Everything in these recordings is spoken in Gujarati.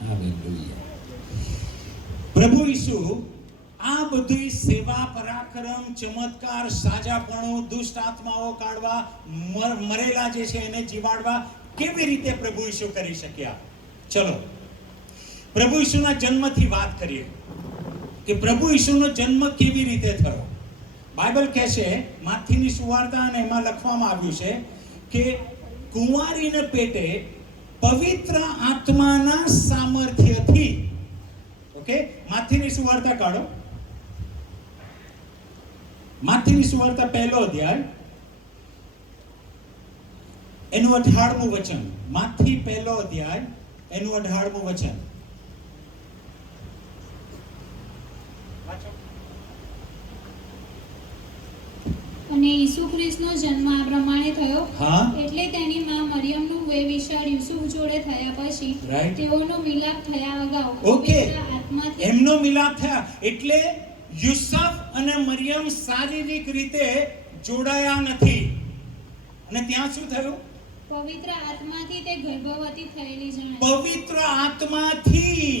હાલેલુયા. પ્રભુ ઈસુ આ બધી સેવા, પરાક્રમ, ચમત્કાર, સાજાપણું, દુષ્ટ આત્માઓ કાઢવા, મરેલા જે છે એને જીવાડવા કેવી રીતે પ્રભુ ઈસુ કરી શક્યા? ચલો પ્રભુ ઈસુના જન્મથી વાત કરીએ કે પ્રભુ ઈસુનો જન્મ કેવી રીતે થયો. બાઇબલ કહે છે, માથીની સુવાર્તા અને એમાં લખવામાં આવ્યું છે કે કુંવારીને પેટે પવિત્ર આત્માના સામર્થ્યથી. ઓકે, માથીની સુવાર્તા કાઢો. માથીની સુવાર્તા 1લો અધ્યાય એનું 18મું વચન. માથી 1લો અધ્યાય એનું 18મું વચન. અને ઈસુ ખ્રિસ્તનો જન્મ આ પ્રમાણે થયો. હા. એટલે તેની માં મરિયમનું વેવિશાળ યુસુફ જોડે થયા પછી તેઓનો મિલાપ થયા અગાઉ પવિત્ર આત્માથી એમનો મિલાપ થયા એટલે યુસુફ અને મરિયમ શારીરિક રીતે જોડાયા નથી. અને ત્યાં શું થયું? પવિત્ર આત્માથી તે ગર્ભવતી થયેલી જણાય. પવિત્ર આત્માથી.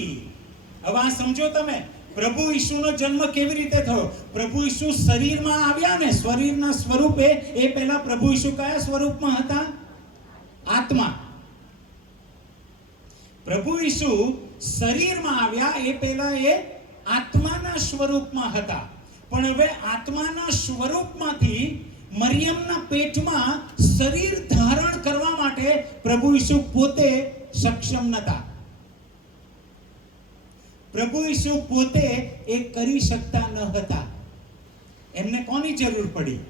હવે આ સમજો તમે, પ્રભુ ઈસુનો જન્મ કેવી રીતે થયો? પ્રભુ ઈસુ શરીરમાં આવ્યા ને, શરીરના સ્વરૂપે. એ પહેલા પ્રભુ ઈસુ કયા સ્વરૂપમાં હતા? આત્મા. પ્રભુ ઈસુ શરીરમાં આવ્યા એ પહેલા એ આત્માના સ્વરૂપમાં હતા. પણ હવે આત્માના સ્વરૂપમાંથી મરિયમના પેટમાં શરીર ધારણ કરવા માટે પ્રભુ ઈસુ પોતે સક્ષમ નહોતા. પ્રભુ ઈસુ પોતે એ કરી શકતા ન હતા. એમને કોની જરૂર પડી?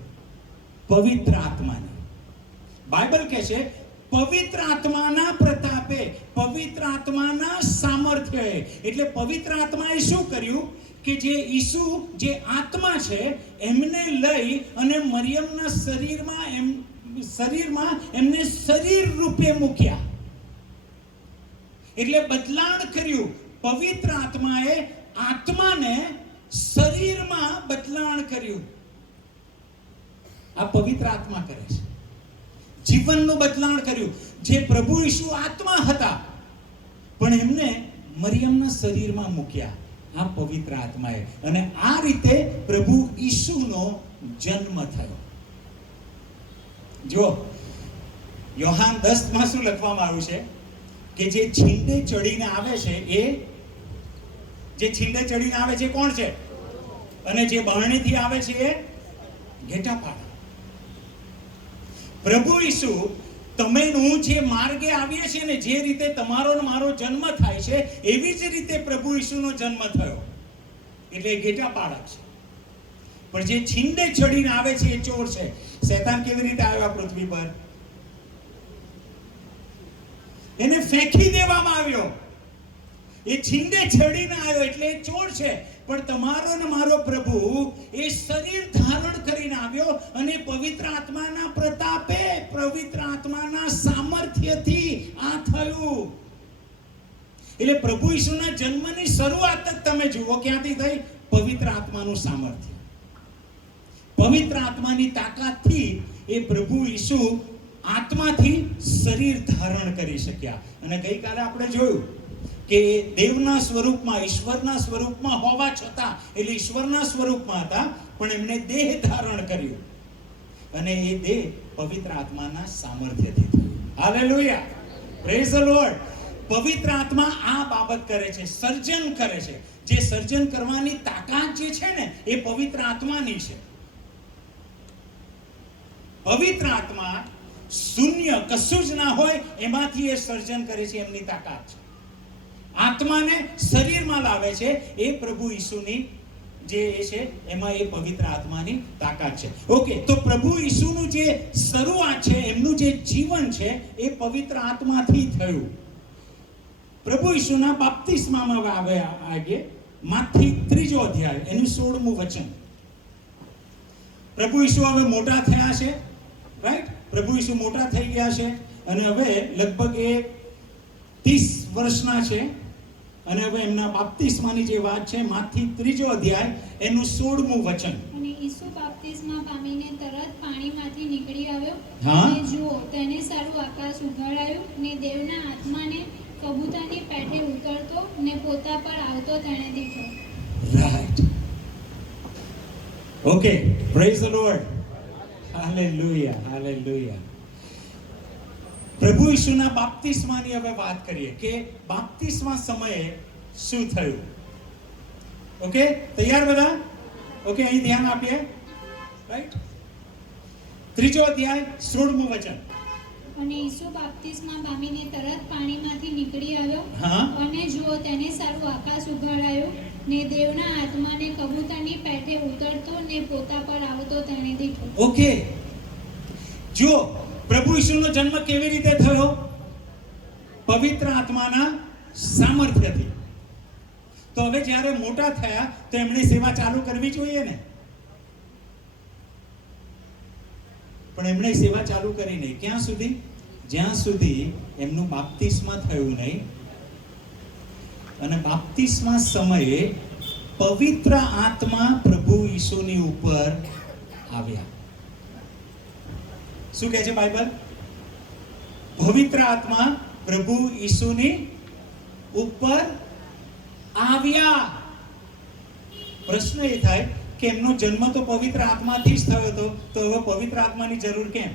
પવિત્ર આત્માની. બાઇબલ કહે છે પવિત્ર આત્માના પ્રતાપે, પવિત્ર આત્માના સામર્થ્યએ. એટલે પવિત્ર આત્માએ શું કર્યું કે જે ઈસુ, જે આત્મા છે, એમને લઈ અને મરિયમના શરીરમાં એમને શરીર રૂપે મૂક્યા. એટલે બદલાણ કર્યું. પવિત્ર આત્માએ આત્માને શરીરમાં બદલાણ કર્યું. આ પવિત્ર આત્મા કરે છે. જીવનનું બદલાણ કર્યું. જે પ્રભુ ઈસુ આત્મા હતા પણ એમને મરિયમના શરીરમાં મૂક્યા, આ પવિત્ર આત્માએ. અને આ રીતે પ્રભુ ઈસુનો જન્મ થયો. જો યોહાન 10 શું લખવામાં આવ્યું છે કે જે છીંડે ચડીને આવે છે, જે છીંડે ચડીને આવે છે કોણ છે? અને જે બરણીથી આવે છે એ ઘેટાપાડા. પ્રભુ ઈસુ, તમે હું જે માર્ગે આવીએ છીએ ને, જે રીતે તમારો ને મારો જન્મ થાય છે, એવી જ રીતે પ્રભુ ઈસુનો જન્મ થયો. એટલે ઘેટાપાડા છે. પણ જે છીંડે ચડીને આવે છે એ ચોર છે. શૈતાન કેવી રીતે આવ્યો પૃથ્વી પર? એને ફેંકી દેવામાં આવ્યો. એ છીંડે ચડીને આવ્યો એટલે એ ચોર છે. પણ તમારો ને મારો પ્રભુ એ શરીર ધારણ કરીને આવ્યો અને પવિત્ર આત્માના પ્રતાપે, પવિત્ર આત્માના સામર્થ્યથી આ થયું. એટલે પ્રભુ ઈસુના જન્મની શરૂઆત જ તમે જુઓ ક્યાંથી થઈ? પવિત્ર આત્માનું સામર્થ્ય, પવિત્ર આત્માની તાકાતથી એ પ્રભુ ઈસુ આત્માથી શરીર ધારણ કરી શક્યા. અને ગઈકાલે આપણે જોયું કે દેવના સ્વરૂપમાં, ઈશ્વરના સ્વરૂપમાં હોવા છતાં, એટલે ઈશ્વરના સ્વરૂપમાં હતા પણ એમને દેહ ધારણ કર્યું. અને એ દેહ પવિત્ર આત્માના સામર્થ્યથી થયું. Hallelujah, praise the lord. પવિત્ર આત્મા આ બાબત કરે છે, સર્જન કરે છે. જે સર્જન કરવાની તાકાત જે છે ને એ પવિત્ર આત્માની છે. પવિત્ર આત્મા શૂન્ય, કશું જ ના હોય એમાંથી એ સર્જન કરે છે, એમની તાકાત છે. આત્માને શરીરમાં લાવે છે એ પ્રભુ ઈસુની જે છે એમાં એ પવિત્ર આત્માની તાકાત છે. ઓકે, તો પ્રભુ ઈસુનું જે શરૂઆત છે, એમનું જે જીવન છે એ પવિત્ર આત્માથી થયું. પ્રભુ ઈસુના બાપ્તિસ્મામાં આવે માથી 3જો અધ્યાય એનું 16મું વચન. પ્રભુ ઈસુ હવે મોટા થયા છે, રાઈટ? પ્રભુ ઈસુ મોટા થઈ ગયા છે અને હવે લગભગ એ 30 વર્ષના છે. અને હવે એમના બાપ્તિસ્માની જે વાત છે, માથી 3જો અધ્યાય એનું 16મું વચન. અને ઈસુ બાપ્તિસ્મા પામીને તરત પાણીમાંથી નીકળી આવ્યો. હા. અને જુઓ, તેને સારું આકાશ ઉઘાડાયું અને દેવના આત્માને કબૂતરની પેઠે ઉતરતો ને પોતા પર આવતો તેણે દીઠો. Right. Okay, praise the Lord. Hallelujah, hallelujah. પ્રભુ ઈસુના બાપ્તિસ્માની હવે વાત કરીએ કે બાપ્તિસ્મા સમયે શું થયું. ઓકે, તૈયાર બધા? ઓકે, અહીં ધ્યાન આપીએ. રાઈટ. 3 અધ્યાય 16મું વચન. અને ઈસુ બાપ્તિસ્મા પામીને તરત પાણીમાંથી નીકળી આવ્યો. હા. અને જુઓ, તેને સારું આકાશ ઉઘાડાયું ને દેવના આત્માને કબૂતરની પેઠે ઉતરતો ને પોતા પર આવતો તેણે દીઠો. ઓકે, જો પ્રભુ ઈસુનો જન્મ કેવી રીતે થયો? પવિત્ર આત્માના સામર્થ્યથી. તો હવે જ્યારે મોટા થયા તો એમણે સેવા ચાલુ કરવી જોઈએ ને, પણ એમણે સેવા ચાલુ કરી નહીં. ક્યાં સુધી? જ્યાં સુધી એમનું બાપ્તિસ્મા થયું નહીં. અને બાપ્તિસ્મા સમયે પવિત્ર આત્મા પ્રભુ ઈસુની ઉપર આવ્યા. શું કહે છે બાઇબલ? પવિત્ર આત્મા પ્રભુ ઈસુની ઉપર આવ્યા. પ્રશ્ન એ થાય કે એમનો જન્મ તો પવિત્ર આત્માથી જ થયો હતો, તો હવે પવિત્ર આત્માની જરૂર કેમ?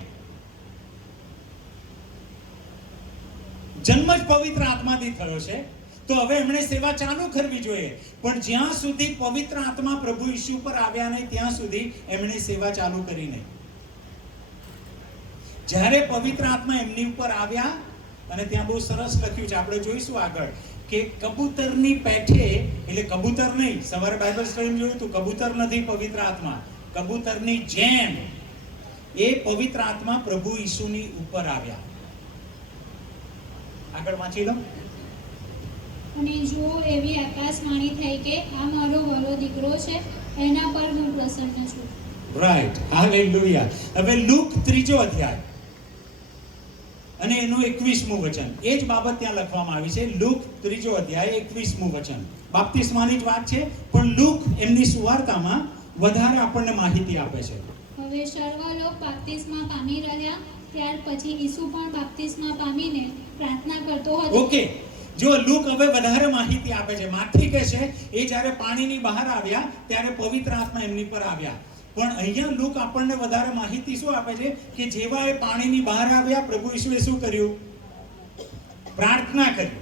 જન્મ જ પવિત્ર આત્માથી થયો છે, તો હવે એમણે સેવા ચાલુ કરવી જોઈએ. પણ જ્યાં સુધી પવિત્ર આત્મા પ્રભુ ઈસુ પર આવ્યા નહીં ત્યાં સુધી એમણે સેવા ચાલુ કરી નહીં. જ્યારે પવિત્ર આત્મા એમની ઉપર આવ્યા, અને ત્યાં બહુ સરસ લખ્યું છે, આપણે જોઈશું આગળ, કે કબૂતરની પેઠે, એટલે કબૂતર નહીં, સવારે બાઇબલ સ્ટડી જોયું તો કબૂતર નથી પવિત્ર આત્મા, કબૂતરની જેમ એ પવિત્ર આત્મા પ્રભુ ઈસુની ઉપર આવ્યા. આગળ વાંચી લો. અને જુઓ, એવી આકાશવાણી થઈ કે આ મારો વહાલો દીકરો છે, એના પર હું પ્રસન્ન છું. Right, hallelujah. હવે લુક 3 અધ્યાય અને એનું 21મું વચન, એ જ બાબત ત્યાં લખવામાં આવી છે. લુક 3 અધ્યાય 21મું વચન. બાપ્તિસ્માની જ વાત છે, પણ લુક એમની સુવાર્તામાં વધારે આપણને માહિતી આપે છે. હવે સર્વ લોક બાપ્તિસ્મા પામી રહ્યા, ત્યાર પછી ઈસુ પણ બાપ્તિસ્મા પામીને પ્રાર્થના કરતો હતો. ઓકે, જો લુક હવે વધારે માહિતી આપે છે. માથી કહે છે એ જ્યારે પાણીની બહાર આવ્યા ત્યારે પવિત્ર આત્મા એમની પર આવ્યા. પણ અહીંયા લુક આપણને વધારે માહિતી શું આપે છે કે જેવા એ પાણીની બહાર આવ્યા, પ્રભુ ઈસુએ શું કર્યું? પ્રાર્થના કરી.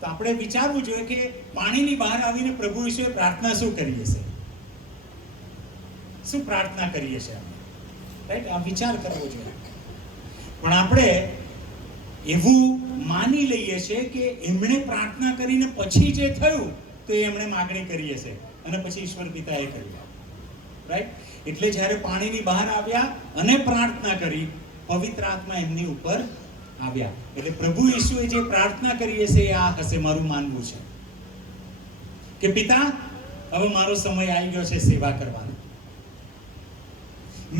તો આપણે વિચારવું જોઈએ કે પાણીની બહાર આવીને પ્રભુ ઈસુએ પ્રાર્થના શું કરી હશે? શું પ્રાર્થના કરી હશે? રાઈટ, આ વિચાર કરવો જોઈએ. પણ આપણે એવું માની લઈએ છીએ કે એમણે પ્રાર્થના કરીને પછી જે થયું તો એમણે માગણી કરી હશે અને પછી ઈશ્વર પિતાએ કર્યું. રાઈટ, એટલે જ્યારે પાણીની બહાર આવ્યા અને પ્રાર્થના કરી, પવિત્ર આત્મા એમની ઉપર આવ્યા. એટલે પ્રભુ ઈસુએ જે પ્રાર્થના કરી હશે એ આ હશે, મારું માનવું છે કે પિતા, હવે મારો સમય આવી ગયો છે સેવા કરવાનો.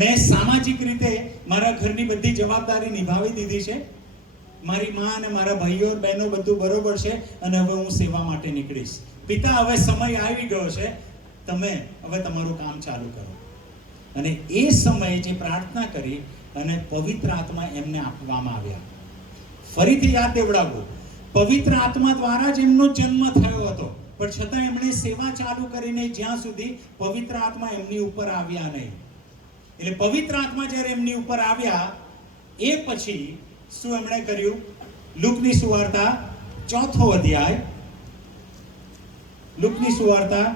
મેં સામાજિક રીતે મારા ઘરની બધી જવાબદારી નિભાવી દીધી છે. મારી માં અને મારા ભાઈઓ બહેનો બધું બરોબર છે, અને હવે હું સેવા માટે નીકળીશ. પિતા, હવે સમય આવી ગયો છે, તમે હવે તમારું કામ ચાલુ કરો. અને એ સમયે જે પ્રાર્થના કરી અને પવિત્ર આત્મા એમને આપવામાં આવ્યા. ફરીથી યાદ દેવડાવું, પવિત્ર આત્મા દ્વારા જ એમનો જન્મ થયો હતો, પણ છતાં એમણે સેવા ચાલુ કરીને જ્યાં સુધી પવિત્ર આત્મા એમની ઉપર આવ્યા નહીં. એટલે પવિત્ર આત્મા જ્યારે એમની ઉપર આવ્યા એ પછી શું એમણે કર્યું? લુકની સુવાર્તા 4થો અધ્યાય, લુકની સુવાર્તા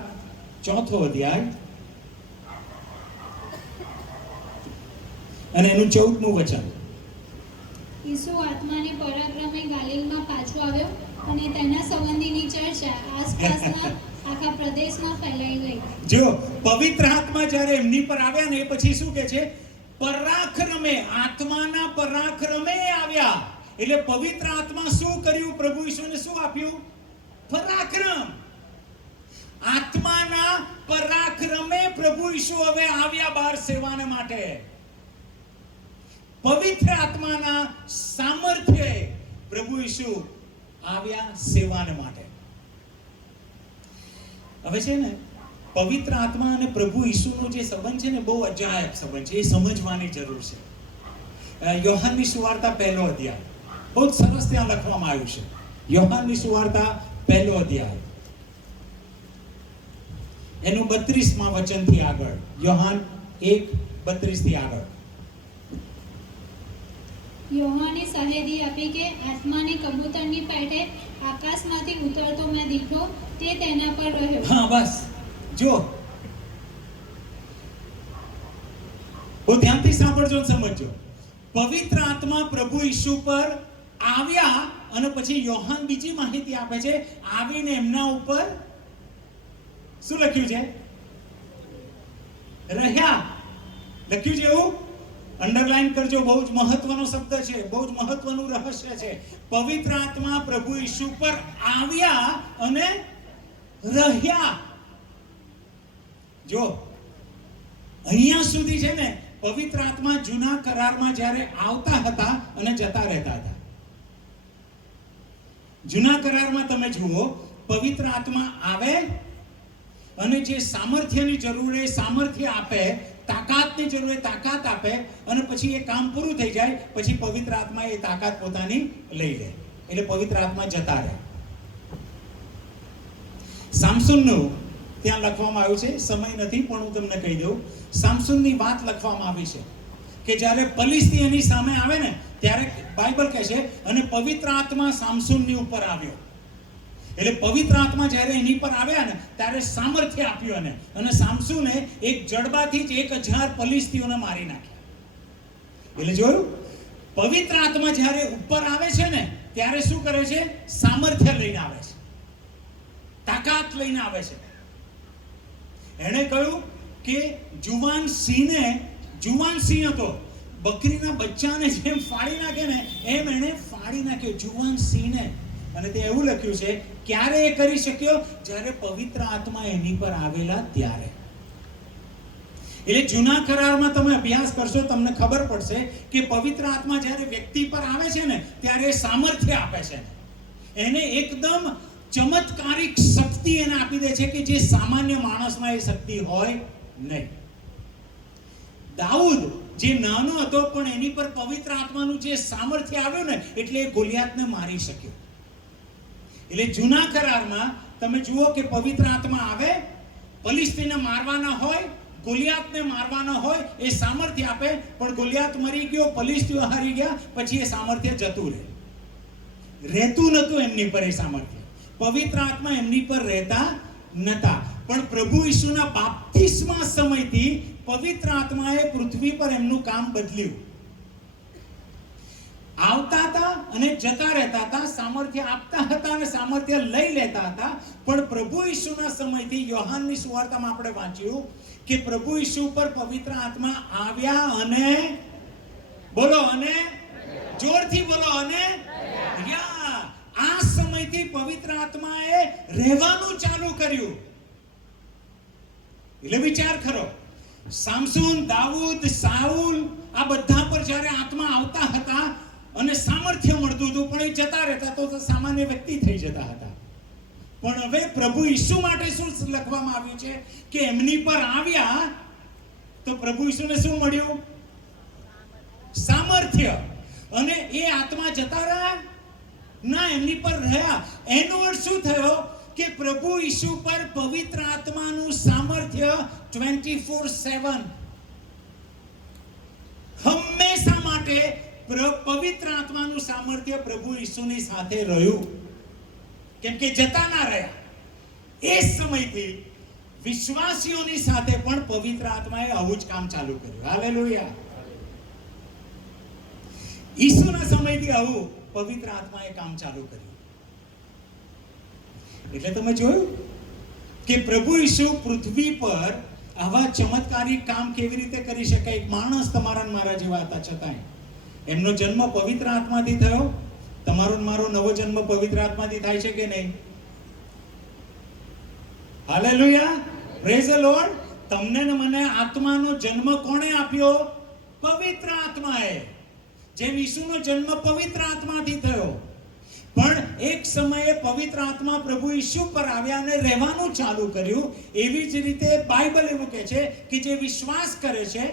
4થો અધ્યાય અને એનું 14મું વચન. ઈસુ આત્માને પરાક્રમે ગાલિલમાં પાછો આવ્યો, અને તેના સંબંધીની ચર્ચા આસપાસના આખા પ્રદેશમાં ફેલાઈ ગઈ. જો પવિત્ર આત્મા જ્યારે એમની પર આવ્યા ને એ પછી શું કહે છે? પરાક્રમે, આત્માના પરાક્રમે આવ્યા. એટલે પવિત્ર આત્મા શું કર્યું? પ્રભુ ઈસુને શું આપ્યું? પરાક્રમ. આત્માના પરાક્રમે પ્રભુ ઈસુ હવે આવ્યા બહાર સેવાને માટે. પવિત્ર આત્માના સામર્થ્યે પ્રભુ ઈસુ આવ્યા સેવાને માટે. હવે છે ને, પવિત્ર આત્મા અને પ્રભુ ઈસુનો જે સંબંધ છે ને, બહુ અજાયબ સંબંધ છે. એ સમજવાની જરૂર છે. યોહાનની સુવાર્તા 1લો અધ્યાય બહુ સરસ ત્યાં લખવામાં આવ્યું છે. યોહાનની સુવાર્તા 1 અધ્યાય એનું 32માં વચનથી આગળ, યોહાન 1:32 થી આગળ. યોહાને શહેદી આપી કે આત્માને કબૂતરની પેઠે આકાશમાંથી ઉતરતો મેં દીઠો, તે તેના પર રહ્યો. હા, બસ જો, બહુ ધ્યાનથી સાંભળજો અને સમજજો. પવિત્ર આત્મા પ્રભુ ઈસુ પર આવ્યા અને પછી યોહાન બીજી માહિતી આપે છે, આવીને એમના ઉપર શું લખ્યું છે? રહ્યા. લખ્યું છે એવું? અંડરલાઈન કરજો, બહુ જ મહત્વનો શબ્દ છે, બહુ જ મહત્વનું રહસ્ય છે. પવિત્ર આત્મા પ્રભુ ઈસુ પર આવ્યા અને રહ્યા. જો અહીંયા સુધી છે ને, પવિત્ર આત્મા જૂના કરારમાં જ્યારે આવતા હતા અને જતા રહેતા હતા. જૂના કરારમાં તમે જુઓ, પવિત્ર આત્મા આવે અને જે સામર્થ્યની જરૂર એ સામર્થ્ય આપે, તાકાતની જરૂર એ તાકાત આપે, અને પછી એ કામ પૂરું થઈ જાય પછી પવિત્ર આત્મા એ તાકાત પોતાની લઈ લે. એટલે પવિત્ર આત્મા જતા રહે. સામસોનનું ત્યાં લખવામાં આવ્યું છે, સમય નથી પણ હું તમને કહી દઉં. સામસોનની વાત લખવામાં આવી છે કે જ્યારે ફલિસ્તી એની સામે આવે ને ત્યારે બાઇબલ કહે છે અને પવિત્ર આત્મા સામસોનની ઉપર આવ્યો. એટલે પવિત્ર આત્મા જ્યારે એની પર આવ્યા ને ત્યારે સામર્થ્ય આપ્યું અને સામસોને એક જડબાથી જ 1000 ફલિસ્તીઓને મારી નાખ્યા. એટલે જોયું, પવિત્ર આત્મા જ્યારે ઉપર આવે છે ને ત્યારે શું કરે છે? સામર્થ્ય લઈને આવે છે, તાકાત લઈને આવે છે. એણે કહ્યું કે જુવાન સિંહ હતો, બકરીના બચ્ચાને જેમ ફાડી નાખે ને એમ એણે ફાડી નાખ્યો જુવાન સિંહને. અને તે એવું લખ્યું છે, ક્યારે એ કરી શક્યો? જ્યારે પવિત્ર આત્મા એની પર આવેલા ત્યારે. એટલે જૂના કરારમાં તમે અભ્યાસ કરશો તમને ખબર પડશે કે પવિત્ર આત્મા જ્યારે વ્યક્તિ પર આવે છે ને ત્યારે સામર્થ્ય આપે છે. એને એકદમ ચમત્કારિક શક્તિ એને આપી દે છે કે જે સામાન્ય માણસમાં એ શક્તિ હોય નહીં. દાઉદ જે નાનો હતો પણ એની પર પવિત્ર આત્માનું જે સામર્થ્ય આવ્યું ને એટલે એ ગોલિયાતને મારી શક્યો. એટલે જૂના કરારમાં તમે જુઓ કે પવિત્ર આત્મા આવે, ફલિસ્તીને મારવાના હોય, ગોલિયાતને મારવાના હોય, એ સામર્થ્ય આપે, પણ ગોલિયાત મરી ગયો, ફલિસ્તીઓ હારી ગયા, પછી એ સામર્થ્ય જતું રહે. રહેતું નતું એમની પર એ સામર્થ્ય. પવિત્ર આત્મા એમની પર રહેતા નતા. પણ પ્રભુ ઈસુના બાપ્તિસ્મા સમયથી પવિત્ર આત્માએ પૃથ્વી પર એમનું કામ બદલ્યું. આવતા હતા અને જતા રહેતા હતા, સામર્થ્ય આપતા હતા અને સામર્થ્ય લઈ લેતા હતા. પણ પ્રભુ ઈસુના સમયથી યોહાનની સુવાર્તામાં આપણે વાંચ્યું કે પ્રભુ ઈસુ પર પવિત્ર આત્મા આવ્યા અને બોલો, અને જોરથી બોલો, અને રહ્યા. આ સમયથી પવિત્ર આત્માએ રહેવાનું ચાલુ કર્યું. એટલે વિચાર કરો, સામસોન, દાઉદ, સાઉલ આ બધા પર જ્યારે આત્મા આવતા હતા અને સામર્થ્ય મળતું હતું પણ એ જતા રહેતા તો સામાન્ય વ્યક્તિ થઈ જતા હતા. પણ હવે પ્રભુ ઈસુ માટે શું લખવામાં આવ્યું છે કે એમની પર આવ્યા તો પ્રભુ ઈસુને શું મળ્યું? સામર્થ્ય. અને એ આત્મા જતા રહ્યા ના, એમની પર રહ્યા. એનો અર્થ શું થયો કે પ્રભુ ઈસુ પર પવિત્ર આત્માનું સામર્થ્ય 24/7 હંમેશા માટે પવિત્ર આત્માનું સામર્થ્ય પ્રભુ ઈસુની સાથે રહ્યું, કેમ કે જતા ના રહ્યા. એ સમયથી વિશ્વાસીઓની સાથે પણ પવિત્ર આત્માએ આવું જ કામ ચાલુ કર્યું. હાલેલુયા. ઈસુના સમયથી આવું પવિત્ર આત્માએ કામ ચાલુ કર્યું. એટલે તમે જોયું કે પ્રભુ ઈસુ પૃથ્વી પર આવા ચમત્કારિક કામ કેવી રીતે કરી શકે. એક માણસ તમારા મારા જેવા હતા છતાંય એમનો જન્મ પવિત્ર આત્માથી થયો. તમારો મારો નવો જન્મ પવિત્ર આત્માથી થાય છે કે નહીં? Hallelujah, praise the lord. તમને ને મને આત્માનો જન્મ કોણે આપ્યો? પવિત્ર આત્માએ. જેમ ઈસુનો જન્મ પવિત્ર આત્માથી થયો, પણ એક સમયે પવિત્ર આત્મા પ્રભુ ઈસુ પર આવ્યા અને રહેવાનું ચાલુ કર્યું. એવી જ રીતે બાઇબલ એવું કહે છે કે જે વિશ્વાસ કરે છે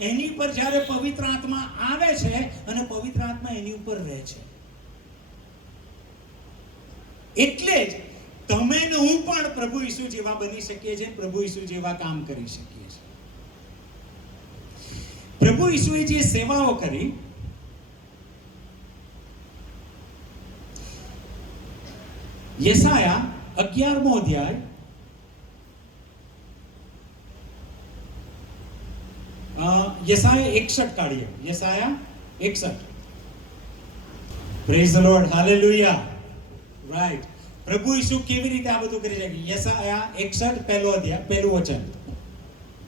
એની પર જ્યારે પવિત્ર આત્મા આવે છે અને પવિત્ર આત્મા એની ઉપર રહે છે. એટલે જ તમે ને હું પણ પ્રભુ ઈસુ જેવા બની શકીએ છીએ, પ્રભુ ઈસુ જેવા કામ કરી શકીએ છીએ. પ્રભુ ઈસુએ જે સેવાઓ કરી, યસાયા 11મો અધ્યાય યસાયા 61 કાઢીએ. યસાયા 61. Praise the Lord, hallelujah. Right. પ્રભુ ઈસુ કેવી રીતે આ બધું કરી શકે? યસાયા 61 પહેલો અધ્યાય પહેલું વચન.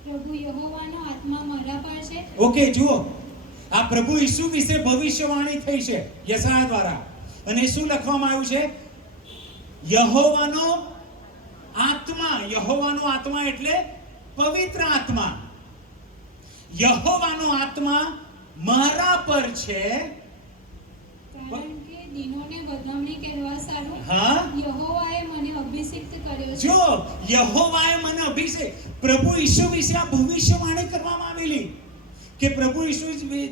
પ્રભુ યહોવાનો આત્મા મારા પર છે. ઓકે, જુઓ, આ પ્રભુ ઈસુ વિશે ભવિષ્યવાણી થઈ છે યસાયા દ્વારા. અને શું લખવામાં આવ્યું છે? યહોવાનો આત્મા. યહોવાનો આત્મા એટલે પવિત્ર આત્મા. યહોવાનો આત્મા મારા પર છે, કારણ કે દીનોને વધામણી કરવા સારું હા, યહોવાએ મને અભિષિક્ત કર્યો છે. જો યહોવાએ મને અભિષેક, પ્રભુ ઈસુ વિશે આ ભવિષ્યવાણી કરવામાં આવેલી કે પ્રભુ ઈસુ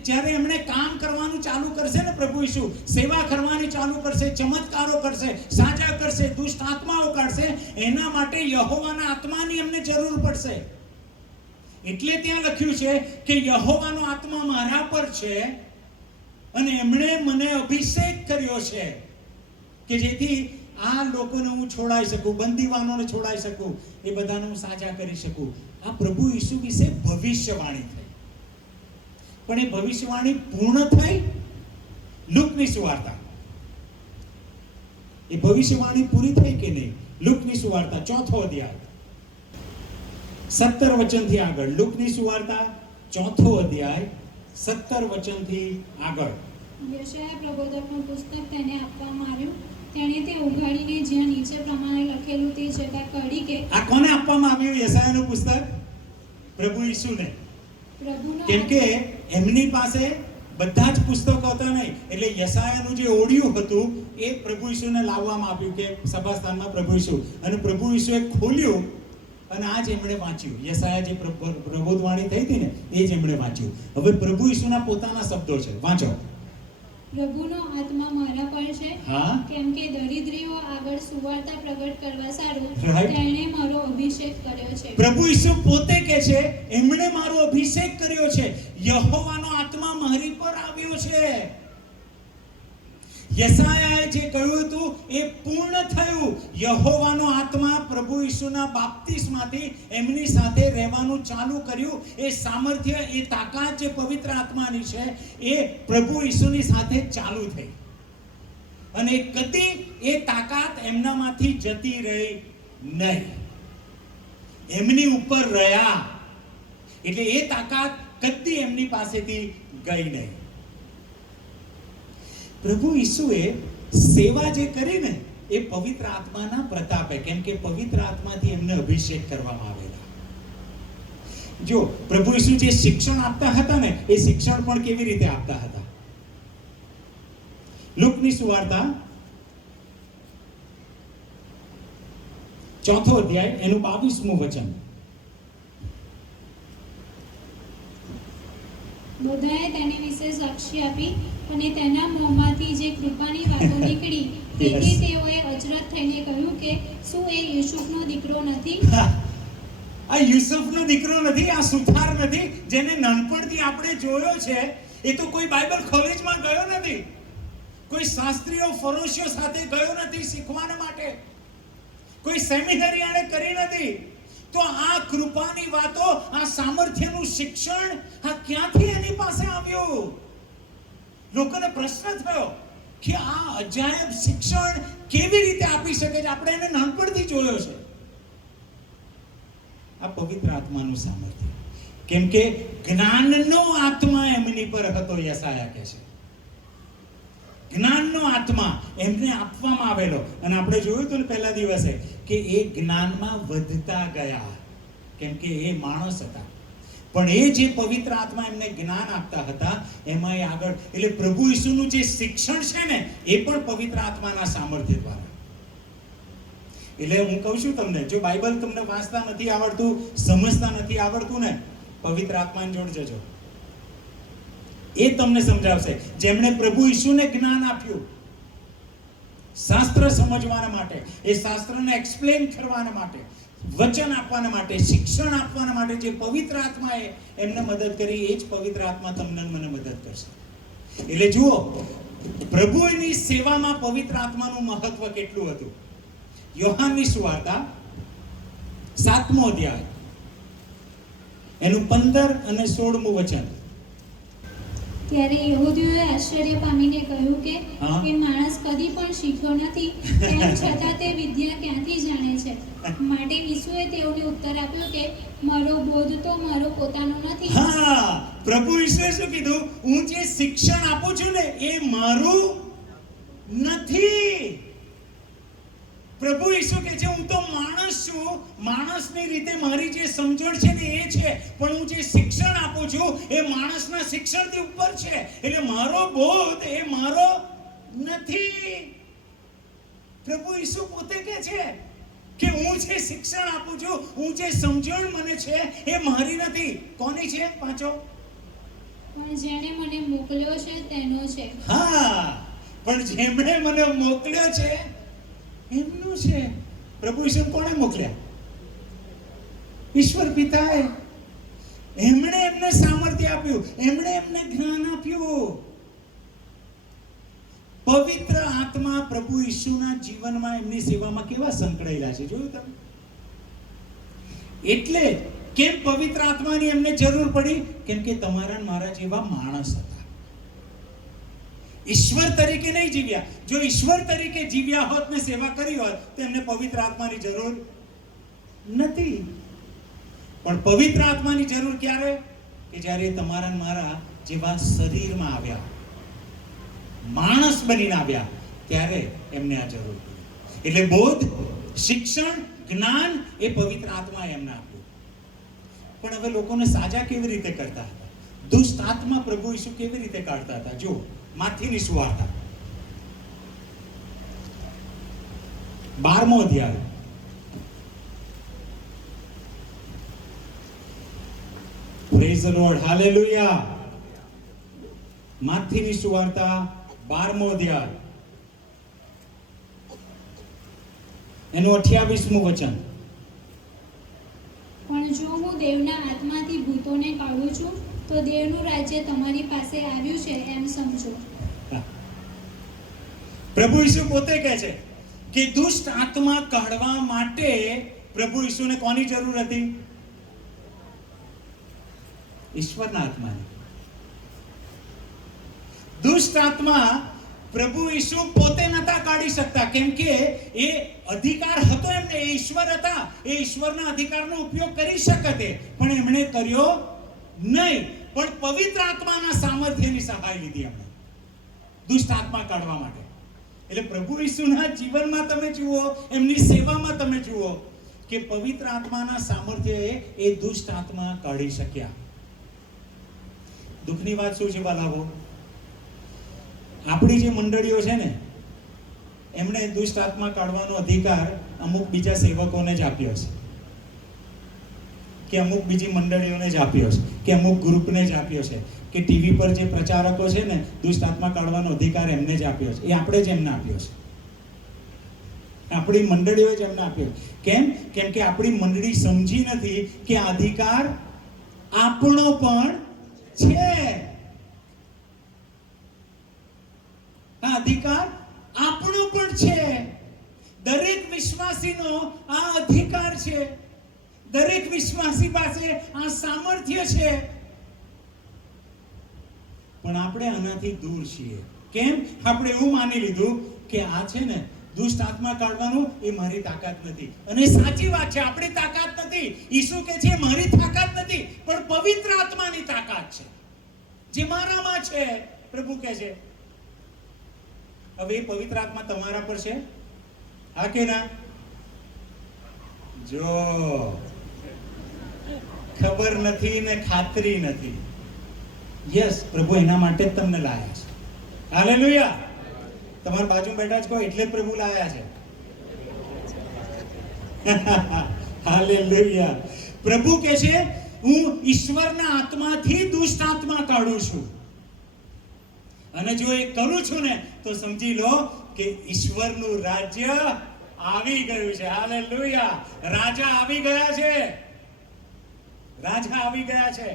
જ્યારે એમણે કામ કરવાનું ચાલુ કરશે ને, પ્રભુ ઈસુ સેવા કરવાની ચાલુ કરશે, ચમત્કારો કરશે, સાજા કરશે, દુષ્ટ આત્માઓ કાઢશે, એના માટે યહોવાના આત્માની એમને જરૂર પડશે. એટલે ત્યાં લખ્યું છે કે યહોવાનો આત્મા મારા પર છે અને એમણે મને અભિષેક કર્યો છે કે જેથી આ લોકોને હું છોડાઈ શકું, બંદીવાનોને છોડાઈ શકું, એ બધાને હું સાજા કરી શકું. આ પ્રભુ ઈસુ વિશે ભવિષ્યવાણી થઈ. પણ એ ભવિષ્યવાણી પૂર્ણ થઈ લુકની સુવાર્તા. એ ભવિષ્યવાણી પૂરી થઈ કે નહીં? લુકની સુવાર્તા 4થો અધ્યાય 17 વચનથી આગળ. લુકની સુવાર્તા 4થો અધ્યાય 17 વચનથી આગળ. યશાયા પ્રબોધકનું પુસ્તક તેને આપવામાં આવ્યું. તેણે તે ઉઘાડીને જ્યાં નીચે પ્રમાણે લખેલું તે જગા કાઢી કે. આ કોને આપવામાં આવ્યું યશાયાનું પુસ્તક? પ્રભુ ઈસુને. પ્રભુનો કેમ કે એમની પાસે બધા જ પુસ્તકો હતા નહીં, એટલે યશાયાનું જે ઓડિયું હતું એ પ્રભુ ઈસુને લાવવામાં આવ્યું કે સભાસ્થાનમાં પ્રભુ ઈસુ, અને પ્રભુ ઈસુએ ખોલ્યું અને આ જ એમણે વાંચ્યું. યશાયા જે પ્રબોધવાણી થઈ હતી ને એ જ એમણે વાંચ્યું. હવે પ્રભુ ઈસુના પોતાના શબ્દો છે, વાંચો. પ્રભુનો આત્મા મારા પર છે, હા, કેમ કે દરિદ્રીઓ આગળ સુવાર્તા પ્રગટ કરવા સારું Right. તેણે મારો અભિષેક કર્યો છે. પ્રભુ ઈસુ પોતે કહે છે એમણે મારો અભિષેક કર્યો છે, યહોવાનો આત્મા મારી પર આવ્યો છે. યશાયાએ જે કહ્યું હતું એ પૂર્ણ થયું. યહોવાનો આત્મા પ્રભુ ઈસુના બાપ્તિસ્માથી એમની સાથે રહેવાનું ચાલુ કર્યું. એ સામર્થ્ય, એ તાકાત જે પવિત્ર આત્માની છે એ પ્રભુ ઈસુની સાથે ચાલુ થઈ અને કદી એ તાકાત એમનામાંથી જતી રહી નહીં, એમની ઉપર રહ્યા. એટલે એ તાકાત કદી એમની પાસેથી ગઈ નહીં. પ્રભુ ઈસુએ સેવા જે કરી ને એ પવિત્ર આત્માના પ્રતાપે, કેમ કે પવિત્ર આત્માથી એમને અભિષેક કરવામાં આવેલા. જો પ્રભુ ઈસુ જે શિક્ષણ આપતા હતા ને એ શિક્ષણ પણ કેવી રીતે આપતા હતા? લુકની સુવાર્તા 4થો અધ્યાય એનું 22મું વચન. બધાએ તેની વિશે સાક્ષી આપી અને તેના મોંમાંથી જે કૃપાની વાતો નીકળી તેથી તેઓએ અચરજ થઈને કહ્યું કે શું એ યુસુફનો દીકરો નથી? આ યુસુફનો દીકરો નથી, આ સુથાર નથી જેને નાનપણથી આપણે જોયો છે. એ તો કોઈ બાઇબલ કોલેજમાં ગયો નથી, કોઈ શાસ્ત્રીઓ ફરોશીઓ સાથે ગયો નથી શીખવાના માટે, કોઈ સેમિનરી આણે કરી નથી. તો આ કૃપાની વાતો, આ સામર્થ્યનું શિક્ષણ આ ક્યાંથી એની પાસે આવ્યું? લોકોને પ્રશ્ન થયો કે આ અજાયબ શિક્ષણ કેવી રીતે આપી શકે છે? આપણે એને નાનપણથી જોયો છે. આ પવિત્ર આત્માનું સામર્થ્ય, કેમ કે જ્ઞાનનો આત્મા એમની પર હતો. યશાયા કહે છે જ્ઞાનનો આત્મા એમને આપવામાં આવેલો. અને આપણે જોયું હતું ને પહેલા દિવસે કે એ જ્ઞાનમાં વધતા ગયા, કેમ કે એ માણસ હતા. પણ એ જે પવિત્ર આત્મા એમને જ્ઞાન આપતા હતા એમાં એ આગળ, એટલે પ્રભુ ઈસુનું જે શિક્ષણ છે ને એ પણ પવિત્ર આત્માના સામર્થ્ય દ્વારા. એટલે હું કહું છું તમને, જો બાઇબલ તમને વાંચતા નથી આવડતું, સમજતા નથી આવડતું ને, પવિત્ર આત્માને જોડ જજો. એ તમને સમજાવશે. જેમણે પ્રભુ ઈસુને જ્ઞાન આપ્યું, શાસ્ત્ર સમજવાના માટે, એ શાસ્ત્રને એક્સપ્લેન કરવાના માટે, વચન આપવાના માટે, શિક્ષણ આપવાના માટે જે પવિત્ર આત્માએ એમને મદદ કરી, એ જ પવિત્ર આત્મા તમને મને મદદ કરશે. એટલે જુઓ, પ્રભુની સેવામાં પવિત્ર આત્માનું મહત્વ કેટલું હતું. યોહાનની સુવાર્તા 7મો અધ્યાય એનું 15 અને 16મું વચન. ત્યારે યહૂદીઓએ આશ્ચર્ય પામીને કહ્યું કે હા. એ માણસ કદી પણ શીખ્યો નથી, તેમ છતાં તે વિદ્યા ક્યાંથી જાણે છે? માટે ઈસુએ તેઓને ઉત્તર આપ્યો કે મારો બોધ તો મારો પોતાનો નથી. હા, પ્રભુ ઈશ્વરે શું કીધું? હું જે શિક્ષણ આપું છું ને એ મારું નથી. પ્રભુ ઈસુ કહે છે હું તો માણસ છું, માણસની રીતે મારી જે સમજણ છે ને એ છે, પણ હું જે શિક્ષણ આપું છું એ માણસના શિક્ષણથી ઉપર છે. એટલે મારો બોધ એ મારો નથી. પ્રભુ ઈસુ પોતે કહે છે કે હું જે શિક્ષણ આપું છું, હું જે સમજણ મને છે એ મારી નથી. કોની છે? પાછો, પણ જેણે મને મોકલ્યો છે તેનો છે. હા, પણ જેમણે મને મોકલ્યો છે એમનું છે. પ્રભુ ઈસુ કોણે મોકલ્યા? ઈશ્વર પિતાએ. એમણે એમને સામર્થ્ય આપ્યું, એમણે એમને જ્ઞાન આપ્યું. પવિત્ર આત્મા પ્રભુ ઈસુના જીવનમાં, એમની સેવામાં કેવા સંકળાયેલા છે, જોયું તમે? એટલે કેમ પવિત્ર આત્માની એમને જરૂર પડી? કેમ કે તમારા મારા જેવા માણસ હતા. ઈશ્વર તરીકે નહીં જીવ્યા. જો ઈશ્વર તરીકે જીવ્યા હોત ને સેવા કરી હોત તો એમને પવિત્ર આત્માની જરૂર નથી. પણ પવિત્ર આત્માની જરૂર ક્યારે? કે જ્યારે તમારા મારા જેવા શરીરમાં આવ્યા, માણસ બનીને આવ્યા, ત્યારે એમને આ જરૂર પડી. એટલે બોધ, શિક્ષણ, જ્ઞાન એ પવિત્ર આત્માએ એમને આપ્યું. પણ હવે લોકોને સાજા કેવી રીતે કરતા હતા? દુષ્ટ આત્મા પ્રભુ ઈસુ કેવી રીતે કાઢતા હતા? જો માથીની સુવાર્તા 12મો અધ્યાય પ્રેઝ ધ લોર્ડ, હાલેલુયા. માથીની સુવાર્તા 12મો અધ્યાય એનું 28મું વચન. પણ જો હું દેવના આત્માથી ભૂતોને કાઢું છું તો દેવનું રાજ્ય તમારી પાસે આવ્યું છે એમ સમજો. પ્રભુ ઈસુ પોતે કહે છે કે દુષ્ટ આત્મા કાઢવા માટે પ્રભુ ઈસુને કોની જરૂર હતી? ઈશ્વરના આત્માની. દુષ્ટ આત્મા પ્રભુ ઈસુ પોતે નતા કાઢી શકતા, કેમ કે એ અધિકાર હતો એમને, એ ઈશ્વર હતા, એ ઈશ્વરના અધિકારનો ઉપયોગ કરી શકતે, પણ એમણે કર્યો નહીં. પણ પવિત્ર આત્માના સામર્થ્યની સહાય લીધી એમણે દુષ્ટ આત્મા કાઢવા માટે. એટલે પ્રભુ ઈસુના જીવનમાં તમે જુઓ, એમની સેવામાં તમે જુઓ કે પવિત્ર આત્માના સામર્થ્યએ એ દુષ્ટ આત્મા કાઢી શક્યા. દુઃખની વાત શું છે બાલાઓ? આપણી જે મંડળીઓ છે ને, એમણે દુષ્ટ આત્મા કાઢવાનો અધિકાર અમુક બીજા સેવકોને જ આપ્યો છે, કે અમુક બીજી મંડળીઓને જ આપ્યો છે, કે અમુક ગ્રુપને જ આપ્યો છે, કે ટીવી પર જે પ્રચારકો છે ને, દુષ્ટ આત્મા કાઢવાનો અધિકાર એમને જ આપ્યો છે. એ આપણે જ એમને આપ્યો છે, આપણી મંડળીઓએ જ એમને આપ્યો. કેમ? કેમ કે આપણી મંડળી સમજી નથી કે આ અધિકાર આપણો પણ છે. આ અધિકાર આપણો પણ છે. દરેક વિશ્વાસીનો આ અધિકાર છે. દરેક વિશ્વાસી પાસે આ સામર્થ્ય છે. પણ આપણે આનાથી દૂર છીએ. કેમ? આપણે એવું માની લીધું કે આ છે ને, દુષ્ટ આત્મા કાઢવાનું એ મારી તાકાત નથી. અને સાચી વાત છે, આપણી તાકાત નથી. ઈસુ કહે છે મારી તાકાત નથી, પણ પવિત્ર આત્માની તાકાત છે જે મારામાં છે. પ્રભુ કહે છે. હવે એ પવિત્ર આત્મા તમારા પર છે, હા કે ના? જો ખબર નથી ને ખાતરી નથી, યસ, પ્રભુ એના માટે જ તમને લાયા છે. હાલેલુયા. તમારી બાજુ બેઠા જ કહો, એટલે જ પ્રભુ લાયા છે. હાલેલુયા. પ્રભુ કહે છે હું ઈશ્વરના આત્માથી દુષ્ટ આત્મા કાઢું છું. અને જો એ કરું છું ને, તો સમજી લો કે ઈશ્વરનું રાજ્ય આવી ગયું છે. હાલેલુયા. રાજા આવી ગયા છે, રાજા આવી ગયા છે.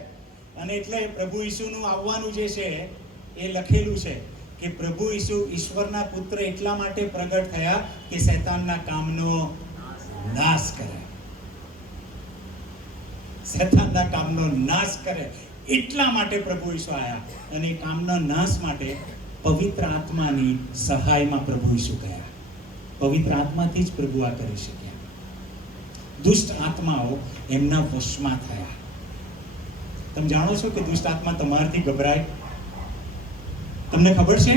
અને એટલે પ્રભુ ઈસુનું આવવાનું જે છે એ લખેલું છે કે પ્રભુ ઈસુ ઈશ્વરના પુત્ર એટલા માટે પ્રગટ થયા કે શૈતાનના કામનો નાશ કરે, શૈતાનના કામનો નાશ કરે. એટલા માટે પ્રભુ ઈસુ આયા. અને એ કામના નાશ માટે પવિત્ર આત્માની સહાયમાં પ્રભુ ઈસુ ગયા. પવિત્ર આત્માથી જ પ્રભુ આ કરી શક્યા. દુષ્ટ આત્માઓ એમના વશમાં થયા. તમે જાણો છો કે દુષ્ટ આત્મા તમારાથી ગભરાય? તમને ખબર છે?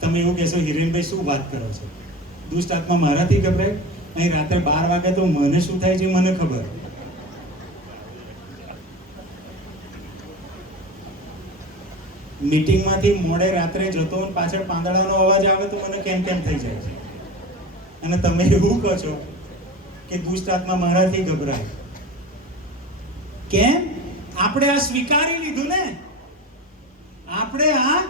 તમે એવું કહેશો, હિરેનભાઈ શું વાત કરો છો? દુષ્ટ આત્મા મારાથી ગભરાય? અહીં રાત્રે 12 વાગે તો મને શું થાય છે મને ખબર. મીટિંગમાંથી મોડે રાત્રે જતો પાછળ પાંદડાનો અવાજ આવે તો મને કેમ થઈ જાય છે. અને તમે એવું કહો છો કે દુષ્ટ આત્મા મારાથી ગભરાય. કેમ? આપણે આ સ્વીકારી લીધું ને, આપણે આ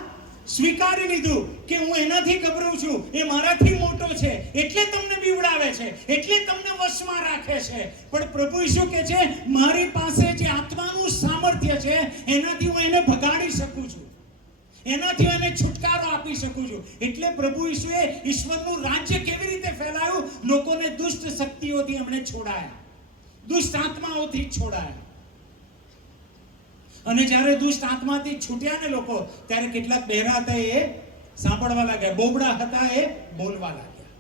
સ્વીકારી લીધું કે હું એનાથી ગભરાઉં છું, એ મારાથી મોટો છે, એટલે તમને બીવડાવે છે, એટલે તમને વશમાં રાખે છે. પણ પ્રભુ ઈસુ કહે છે મારી પાસે જે આત્માનું સામર્થ્ય છે એનાથી હું એને ભગાડી શકું છું, એનાથી એને છુટકારો આપી શકું છું. એટલે પ્રભુ ઈસુએ ઈશ્વરનું રાજ્ય કેવી રીતે ફેલાયું? લોકોને દુષ્ટ શક્તિઓથી એમણે છોડાયા, દુષ્ટ આત્માઓથી છોડાયા. અને જ્યારે દુષ્ટ આત્માથી છૂટ્યા ને લોકો, ત્યારે કેટલાક બહેરા હતા એ સાંભળવા લાગ્યા, બોબડા હતા એ બોલવા લાગ્યા.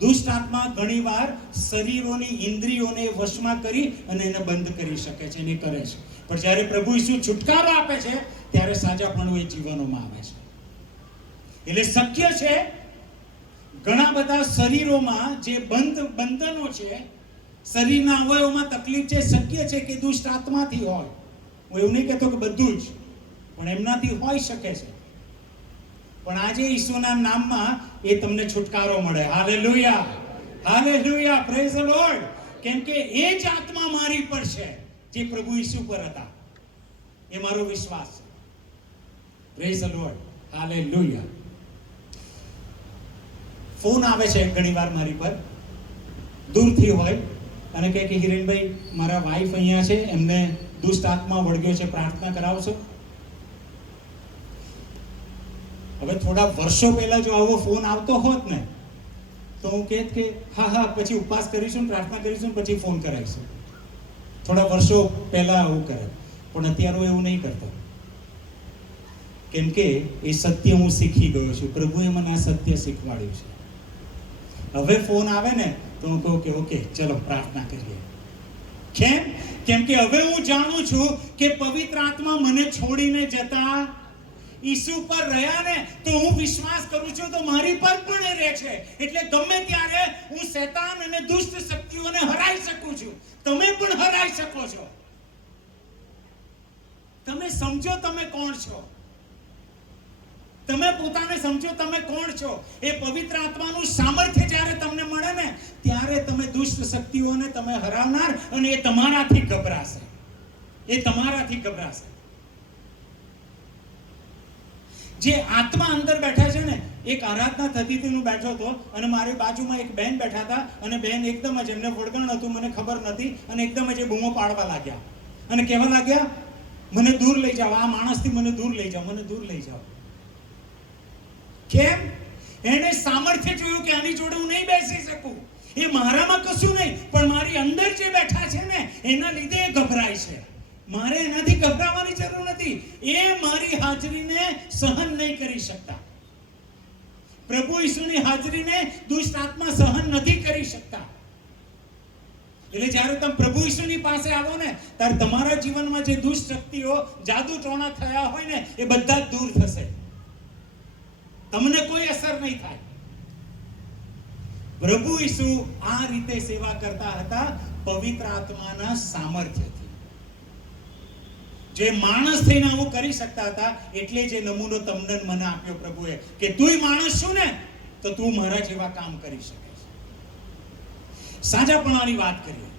દુષ્ટ આત્મા ઘણીવાર શરીરોની ઇન્દ્રિયોને વશમાં કરી અને એને બંધ કરી શકે છે, અને કરે છે. પણ જ્યારે પ્રભુ ઈસુ છુટકારો આપે છે ત્યારે સાજાપણું એ જીવનોમાં આવે છે. એટલે શક્ય છે ઘણા બધા શરીરોમાં જે બંધનો છે, શરીરના અવયવોમાં તકલીફ છે, શક્ય છે કે દુષ્ટ આત્માથી હોય. હું એવું નહીં કહેતો કે બધું જ, પણ એમનાથી હોઈ શકે છે. પણ આજે ઈસુના નામમાં એ તમને છુટકારો મળે. Hallelujah, hallelujah, praise the lord. કેમ કે એ જ આત્મા મારી પર છે જે પ્રભુ ઈસુ પર હતા. એ મારો વિશ્વાસ છે. Praise the Lord, hallelujah. Phone આવે છે ઘણીવાર મારી પર, દૂરથી હોય, અને કહે કે હિરેનભાઈ મારા વાઈફ અહીંયા છે, એમને દુષ્ટ આત્મા વળગ્યો છે, પ્રાર્થના કરાવશો? હવે થોડા વર્ષો પહેલા જો આવો ફોન આવતો હોત ને તો હું કહેત કે હા પછી ઉપવાસ કરીશું, પ્રાર્થના કરીશું, પછી ફોન કરાવીશું. થોડા વર્ષો પહેલા આવું કરે. પણ અત્યારે હું એવું નહીં કરતો, કેમ કે એ સત્ય હું શીખી ગયો છું. પ્રભુએ મને આ સત્ય શીખવાડ્યું છે. હવે ફોન આવે ને તો હું કહું કે ઓકે ચલો પ્રાર્થના કરીએ. કેમ કે હવે હું જાણું છું કે પવિત્ર આત્મા મને છોડીને જતા ઈસુ પર રહ્યા ને તો હું વિશ્વાસ કરું છું તો મારી પર પણ એ રહે છે. એટલે ગમે ત્યારે હું શૈતાન અને દુષ્ટ શક્તિઓને હરાઈ શકું છું. તમે પણ હરાઈ શકો છો. તમે સમજો તમે કોણ છો, તમે પોતાને સમજો તમે કોણ છો. એ પવિત્ર આત્માનું સામર્થ્ય જ્યારે તમને મળે ને ત્યારે તમે દુષ્ટ શક્તિઓને તમે હરાવનાર, અને એ તમારાથી ગભરાશે, એ તમારાથી ગભરાશે. જે આત્મા અંદર બેઠા છે ને, એક આરાધના થતી હતી, હું બેઠો હતો અને મારી બાજુમાં એક બેન બેઠા હતા, અને બેન એકદમ જ, એમને વળગણ હતું, મને ખબર નથી, અને એકદમ જ એ બૂમો પાડવા લાગ્યા અને કહેવા લાગ્યા મને દૂર લઈ જાઓ, આ માણસથી મને દૂર લઈ જાઓ, મને દૂર લઈ જાઓ. કેમ? એને સામર્થ્ય જોયું કે આની જોડે હું નહીં બેસી શકું. એ મારામાં કશું નહીં, પણ મારી અંદર જે બેઠા છે ને એના લીધે એ ગભરાય છે. મારે એનાથી ગભરાવાની જરૂર નથી. એ મારી હાજરીને સહન નહીં કરી શકતા. પ્રભુ ઈસુની હાજરીને દુષ્ટ આત્મા સહન નથી કરી શકતા. એટલે જ્યારે તમે પ્રભુ ઈસુની પાસે આવો ને ત્યારે તમારા જીવનમાં જે દુષ્ટ શક્તિઓ, જાદુ ટોણા થયા હોય ને એ બધા જ દૂર થશે. તમને કોઈ અસર નહીં થાય. પ્રભુ ઈસુ આ રીતે સેવા કરતા હતા પવિત્ર આત્માના સામર્થ્યથી. જે માણસ થઈને આવું કરી શકતા હતા, એટલે જે નમૂનો તમને મને આપ્યો પ્રભુએ કે તુંય માણસ છું ને તો તું મારા જેવા કામ કરી શકે છે. સાજાપણાની વાત કરીએ.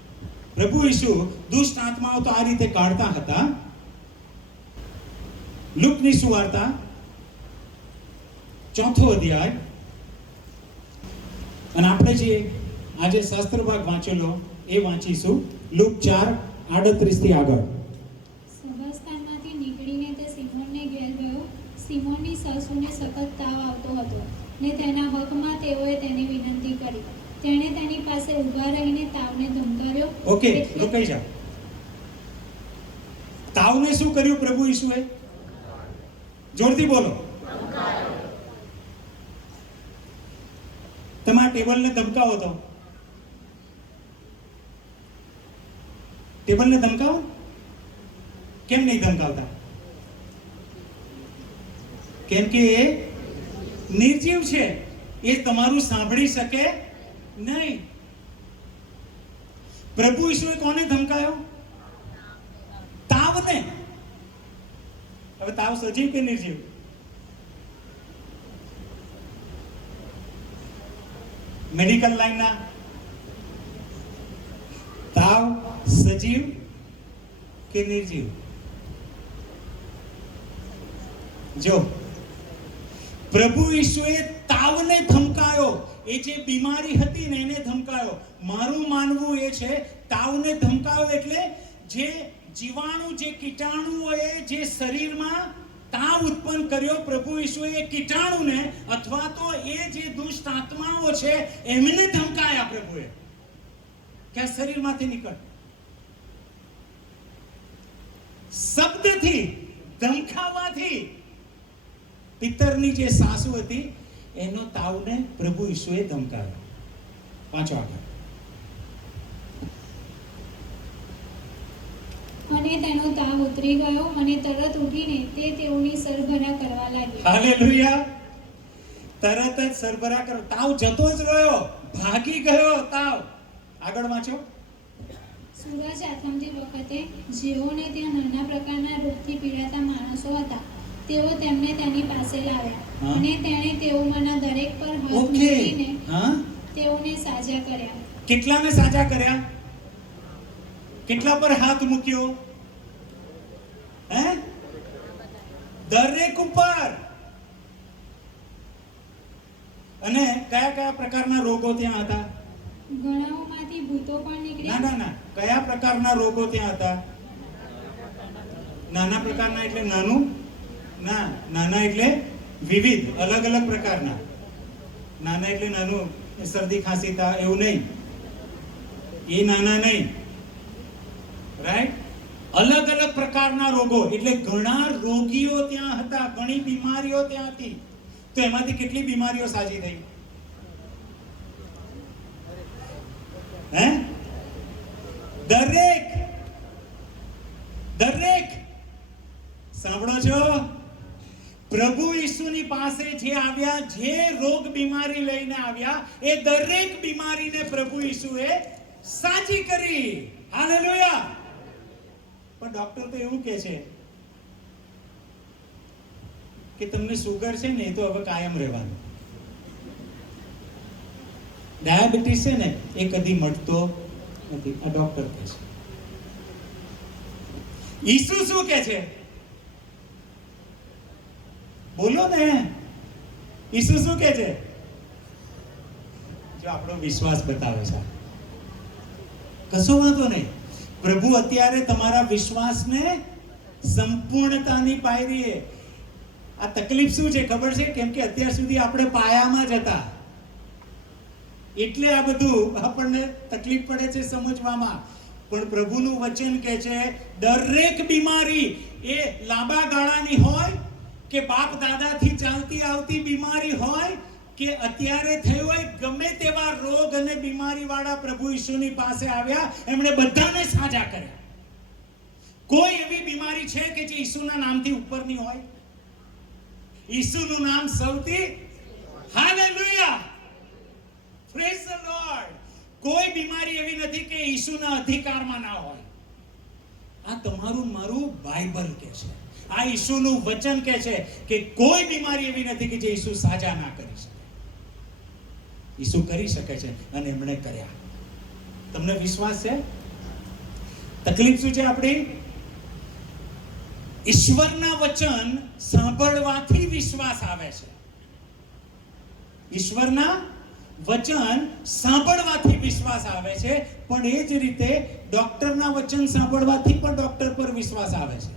પ્રભુ ઈસુ દુષ્ટ આત્માઓ તો આ રીતે કાઢતા હતા. લુકની સુવાર્તા ચોથો અધ્યાય, અને આપણે જે આજે શાસ્ત્ર ભાગ વાંચેલો એ વાંચીશું. લુક 4:38 થી આગળ. સભાસ્થાનમાંથી નીકળીને તે સિમોનને ઘેર ગયો. સિમોનની સાસુને સખત તાવ આવતો હતો ને તેના હકમાં તેઓએ તેની વિનંતી કરી. તેણે તેની પાસે ઊભા રહીને તાવને ધમકાવ્યો. ઓકે, એટલે- રોકાઈ જાઓ. તાવને શું કર્યું પ્રભુ ઈસુએ? જોરથી બોલો. તમારા ટેબલને ધમકાવો તો, ટેબલને ધમકાવો. કેમ નહીં ધમકાવતા? કેમ કે એ નિર્જીવ છે, એ તમારું સાંભળી શકે નહીં. પ્રભુ ઈસુએ કોને ધમકાયો? તાવને. હવે તાવ સજીવ કે નિર્જીવ? મેડિકલ લાઈનના તાવ સજીવ કે નિર્જીવ? જો પ્રભુ ઈસુએ તાવને ધમકાયો. એ જે બીમારી હતી ને એને ધમકાયો. મારું માનવું એ છે તાવને ધમકાયો એટલે જે જીવાણુ, જે કીટાણુઓએ જે શરીરમાં તાવ ઉત્પન્ન કર્યો, પ્રભુ ઈસુએ એ કીટાણુને અથવા તો એ જે દુષ્ટ આત્માઓ છે એમને ધમકાયા પ્રભુએ કે આ શરીરમાંથી નીકળ. શબ્દથી, ધમકાવાથી પિત્તરની જે સાસુ હતી એનો તાવને પ્રભુ ઈસુએ ધમકાવ્યો. વાંચો આગળ. અને તેનો તાવ ઉતરી ગયો અને તરત ઉઠીને તે તેઓની સરભરા કરવા લાગ્યો. હાલેલુયા. તરત જ સરભરા કરો. તાવ જતો જ રહ્યો, ભાગી ગયો તાવ. આગળ વાંચો. સૂરજ આથમતી વખતે જેઓને ત્યાં નાના પ્રકારના રોગથી પીડાતા માણસો હતા તેઓ તેમને તેની પાસે લાવ્યા. હા. અને તેણે તેઓમાંના દરેક પર હાથ ઓકે. મૂકીને હા, તેઓને સાજા કર્યા. કેટલાને સાજા કર્યા? કેટલા પર હાથ મૂક્યો? હે? દરેક ઉપર. અને કયા કયા પ્રકારના રોગો ત્યાં હતા? ઘણાઓમાંથી ભૂતો પણ ના નીકળ્યા. ના ના, કયા પ્રકારના રોગો ત્યાં હતા? નાના પ્રકારના એટલે નાનું? ના, નાના એટલે વિવિધ, અલગ અલગ પ્રકારના. નાના એટલે નાનું, શરદી ખાંસી થાય એવું નહીં, એ નાના નહીં, રાઈટ? અલગ અલગ પ્રકારના રોગો એટલે ઘણા રોગીઓ ત્યાં હતા, ઘણી બીમારીઓ ત્યાં હતી. તો એમાંથી કેટલી બીમારીઓ સાજી થઈ? હે? દરેક. સાંભળો છો? પ્રભુ ઈસુની પાસે જે આવ્યા, જે રોગ બીમારી લઈને આવ્યા, એ દરેક બીમારીને પ્રભુ ઈસુએ સાજી કરી. હાલેલુયા. પણ ડોક્ટર તો એવું કહે છે કે તમને સુગર છે ને એ તો હવે કાયમ રહેવાનું. ડાયાબિટીસ છે ને એ કદી મટતો નથી, આ ડોક્ટર કહે છે. ઈસુ શું કહે છે? બોલો ને. ઈસુ શું કહે છે? જો આપણો વિશ્વાસ બતાવે છે. કશો વાંધો નહીં. પ્રભુ અત્યારે તમારા વિશ્વાસને સંપૂર્ણતાની પાયરીએ. આ તકલીફ શું છે ખબર છે? કેમ કે અત્યાર સુધી આપણે પાયામાં જ હતા, એટલે આ બધું આપણને તકલીફ પડે છે સમજવામાં. પણ પ્રભુનું વચન કહે છે દરેક બીમારી, એ લાંબા ગાળાની હોય કે બાપ દાદાથી ચાલતી આવતી બીમારી હોય કે અત્યારે થયું હોય, ગમે તેવા રોગ અને બીમારી વાળા પ્રભુ ઈસુની પાસે આવ્યા, એમણે બધાને સાજા કર્યા. કોઈ એવી બીમારી છે કે જે ઈસુના નામથી ઉપરની હોય? ઈસુનું નામ સૌથી. હાલેલુયા. Praise the lord. કોઈ બીમારી એવી નથી કે ઈસુના અધિકારમાં ના હોય. આ તમારું મારું બાઇબલ કહે છે, આ ઈસુનું વચન કહે છે કે કોઈ બીમારી એવી નથી કે જે ઈસુ સાજા ના કરી શકે. ઈસુ કરી શકે છે અને એમણે કર્યા. તમને વિશ્વાસ છે? તકલીફ શું છે આપણી? ઈશ્વરના વચન સાંભળવાથી વિશ્વાસ આવે છે. ઈશ્વરના વચન સાંભળવાથી વિશ્વાસ આવે છે, પણ એ જ રીતે ડોક્ટરના વચન સાંભળવાથી પણ ડોક્ટર પર વિશ્વાસ આવે છે.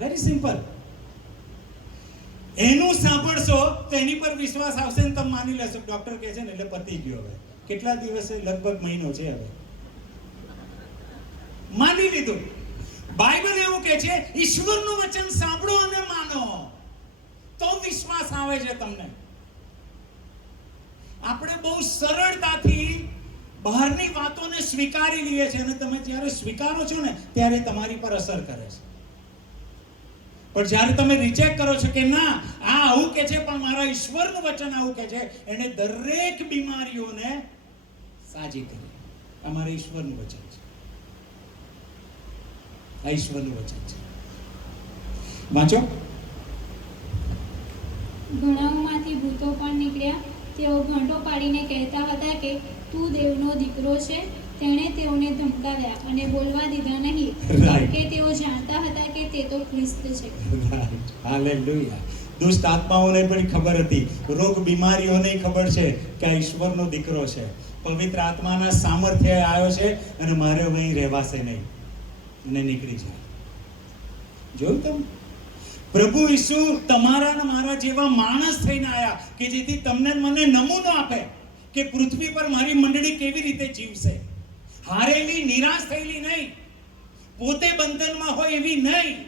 Very simple. એનું સાંભળશો તો એની પર વિશ્વાસ આવશે ને તમે માની લેશો ડોક્ટર કહે છે ને એટલે પતી ગયો. હવે કેટલા દિવસે, લગભગ મહિનો છે, હવે માની લીધું. બાઇબલ એવું કહે છે ઈશ્વરનું વચન સાંભળો અને માનો તો વિશ્વાસ આવે છે તમને. આપણે બહુ સરળતાથી બહારની વાતોને સ્વીકારી લઈએ છીએ, અને તમે જ્યારે સ્વીકારો છો ને ત્યારે તમારી પર અસર કરે છે. પણ જ્યારે તમે રિજેક્ટ કરો છો કે ના આ આવું કે છે પણ મારા ઈશ્વરનું વચન આવું કે છે, એને દરેક બીમારીઓને સાજી કરી. અમારા ઈશ્વરનું વચન છે, આ ઈશ્વરનું વચન છે. વાંચો. ઘણાઓમાંથી ભૂતો પણ નીકળ્યા. તેઓ ઘંટો પાડીને કહેતા હતા કે તું દેવનો દીકરો છે. તેણે તેઓને ધમકાવ્યા અને બોલવા દીધા નહીં, કે તેઓ જાણતા હતા કે તે તો ખ્રિસ્ત છે. હાલેલુયા. દુષ્ટ આત્માઓને પણ ખબર હતી, રોગ બીમારીઓને ખબર છે કે આ ઈશ્વરનો દીકરો છે, પવિત્ર આત્માના સામર્થ્ય આવ્યો છે અને મારે અહીં રહેવાશે નહીં, અને નીકળી જાય. જોયું તમે? પ્રભુ ઈસુ તમારા અને મારા જેવા માણસ થઈને આવ્યા કે જેથી તમને મને નમૂનો આપે કે પૃથ્વી પર મારી મંડળી કેવી રીતે જીવશે. હારેલી, નિરાશ થયેલી નહીં, પોતે બંધનમાં હોય એવી નહીં,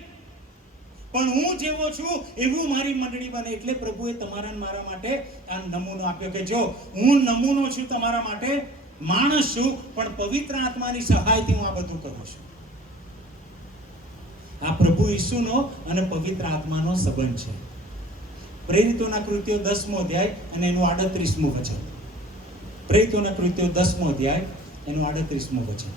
પણ હું જેવો છું એવું મારી મંડળી બને. એટલે પ્રભુએ તમારા મારા માટે આ નમૂનો આપ્યો કે જો હું નમૂનો છું તમારા માટે, માણસ છું, પણ પવિત્ર આત્માની સહાયથી હું આ બધું કરું છું. આ પ્રભુ ઈસુનો અને પવિત્ર આત્માનો સંબંધ છે. પ્રેરિતોના કૃત્યો 10મો અધ્યાય અને એનું 38મું વચન. પ્રેરિતોના કૃત્યો 10મો અધ્યાય એનું 38મું વચન.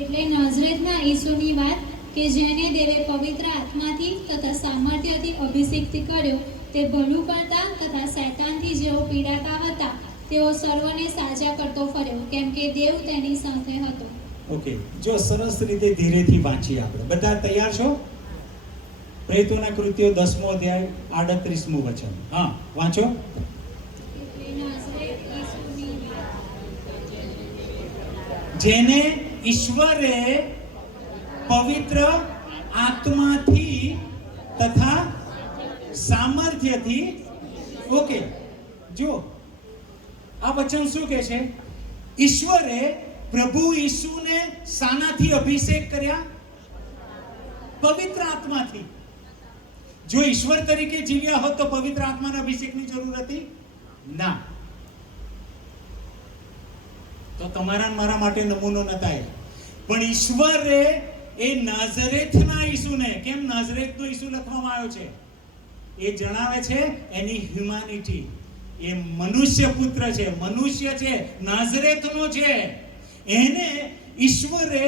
એટલે નાઝરેથના ઈસુની વાત કે જેને દેવે પવિત્ર આત્માથી તથા સામર્થ્યથી અભિષેક કર્યો, તે ભલું કરતા તથા શૈતાનથી જેઓ પીડાતા હતા તેઓ સર્વને સાજા કરતો ફર્યો, કેમ કે દેવ તેની સાથે હતો. ઓકે, જો સરસ રીતે ધીરેથી વાંચીએ આપણે. બધા તૈયાર છો? પ્રેરિતોના કૃત્યો 10મો અધ્યાય 38મું વચન. હા, વાંચો. જેને ઈશ્વરે પવિત્ર આત્માથી તથા સામર્થ્યથી, ઓકે, જો આ વચન શું કહે છે? ઈશ્વરે પ્રભુ ઈસુને શાનાથી અભિષેક કર્યા? પવિત્ર આત્માથી. જો ઈશ્વર તરીકે જીવ્યા હોત તો પવિત્ર આત્માના અભિષેકની જરૂર હતી ના. તો તમારા મારા માટે નમૂનો નતા. પણ ઈશ્વરે એ નાઝરેથના ઈસુને, કેમ નાઝરેથનો ઈસુ લખવામાં આવ્યો છે? એ જણાવે છે એની હ્યુમેનિટી. એ મનુષ્ય પુત્ર છે, મનુષ્ય છે, નાઝરેથનો છે. એને ઈશ્વરે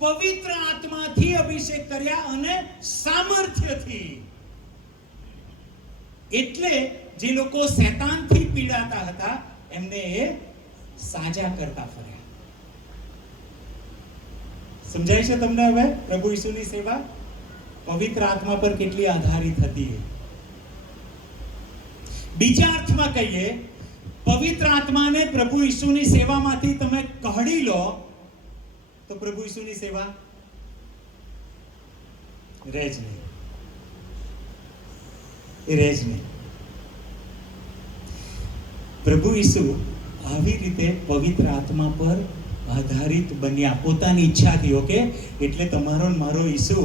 પવિત્ર આત્માથી અભિષેક કર્યા અને સામર્થ્યથી. એટલે જે લોકો શૈતાનથી પીડાતા હતા એમને એ સાજા કરતા ફર્યા. સમજાય છે તમને હવે પ્રભુ ઈસુની સેવા પવિત્ર આત્મા પર કેટલી આધારિત હતી? બીજા અર્થમાં કહીએ, પવિત્ર આત્માને પ્રભુ ઈસુની સેવામાંથી તમે કાઢી લો તો પ્રભુ ઈસુની સેવા રહે જ નહીં. એ રહે જ નહીં. પ્રભુ ઈસુ આવી રીતે પવિત્ર આત્મા પર આધારિત બન્યા પોતાની ઈચ્છાથી. ઓકે, એટલે તમારો મારો ઈસુ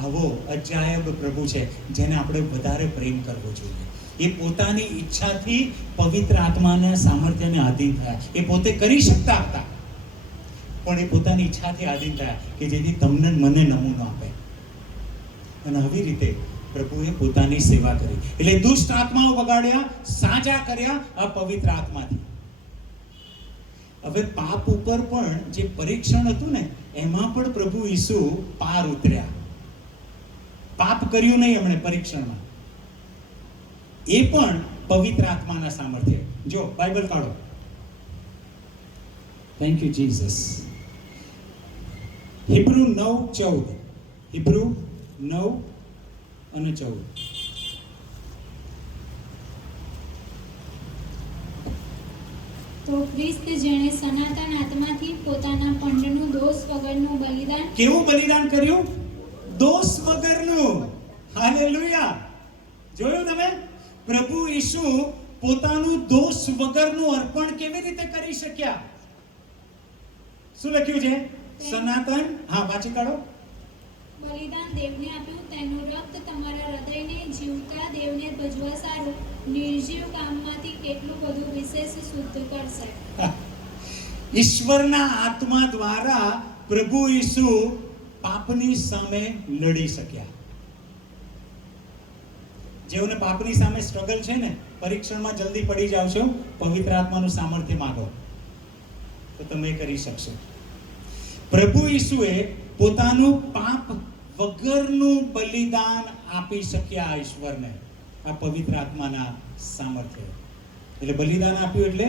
આવો અજાયબ પ્રભુ છે જેને આપણે વધારે પ્રેમ કરવો જોઈએ. એ પોતાની ઈચ્છાથી પવિત્ર આત્માના સામર્થ્યને આધીન થયા. એ પોતે કરી શકતા હતા પણ એ પોતાની ઈચ્છાથી આધીન થયા કે જેથી તમને મને નમૂનો આપે. અને આવી રીતે પ્રભુએ પોતાની સેવા કરી. એટલે દુષ્ટ આત્માઓ બગાડ્યા, સાજા કર્યા આ પવિત્ર આત્માથી. હવે પાપ ઉપર પણ જે પરીક્ષણ હતું ને એમાં પણ પ્રભુ ઈસુ પાર ઉતર્યા. પાપ કર્યું નહીં એમણે પરીક્ષણમાં, એ પણ પવિત્ર આત્માના સામર્થ્ય. જો બાઇબલ કાઢો. Thank you Jesus. Hebrew 9:14. Hebrew 9:14. અને 14. તો ખ્રિસ્ત જેણે સનાતન આત્માથી પોતાના પંડનું દોષ વગરનું બલિદાન કેવું બલિદાન કર્યું? દોષ વગરનું. હાલેલુયા. જોયું તમે? પ્રભુ ઈસુ પોતાનું દોષ વગરનું અર્પણ કેવી રીતે કરી શક્યા? શું લખ્યું છે? સનાતન, હા વાંચી કાઢો. બલિદાન દેવને આપ્યું, તેનું રક્ત તમારા હૃદયને જીવતા દેવને ભજવા સારું નિર્જીવ કામમાંથી કેટલું બધું વિશેષ શુદ્ધ કરશે. ઈશ્વરના આત્મા દ્વારા પ્રભુ ઈસુ પાપની સામે લડી શક્યા. જેઓને પાપની સામે સ્ટ્રગલ છે ને, પરીક્ષણમાં જલ્દી પડી જાવ છો, પવિત્ર આત્માનું સામર્થ્ય માંગો તો તમે કરી શકશો. પ્રભુ ઈસુએ પોતાનું પાપ વગરનું બલિદાન આપી શક્યા ઈશ્વરને, આ પવિત્ર આત્માના સામર્થ્ય. એટલે બલિદાન આપ્યું એટલે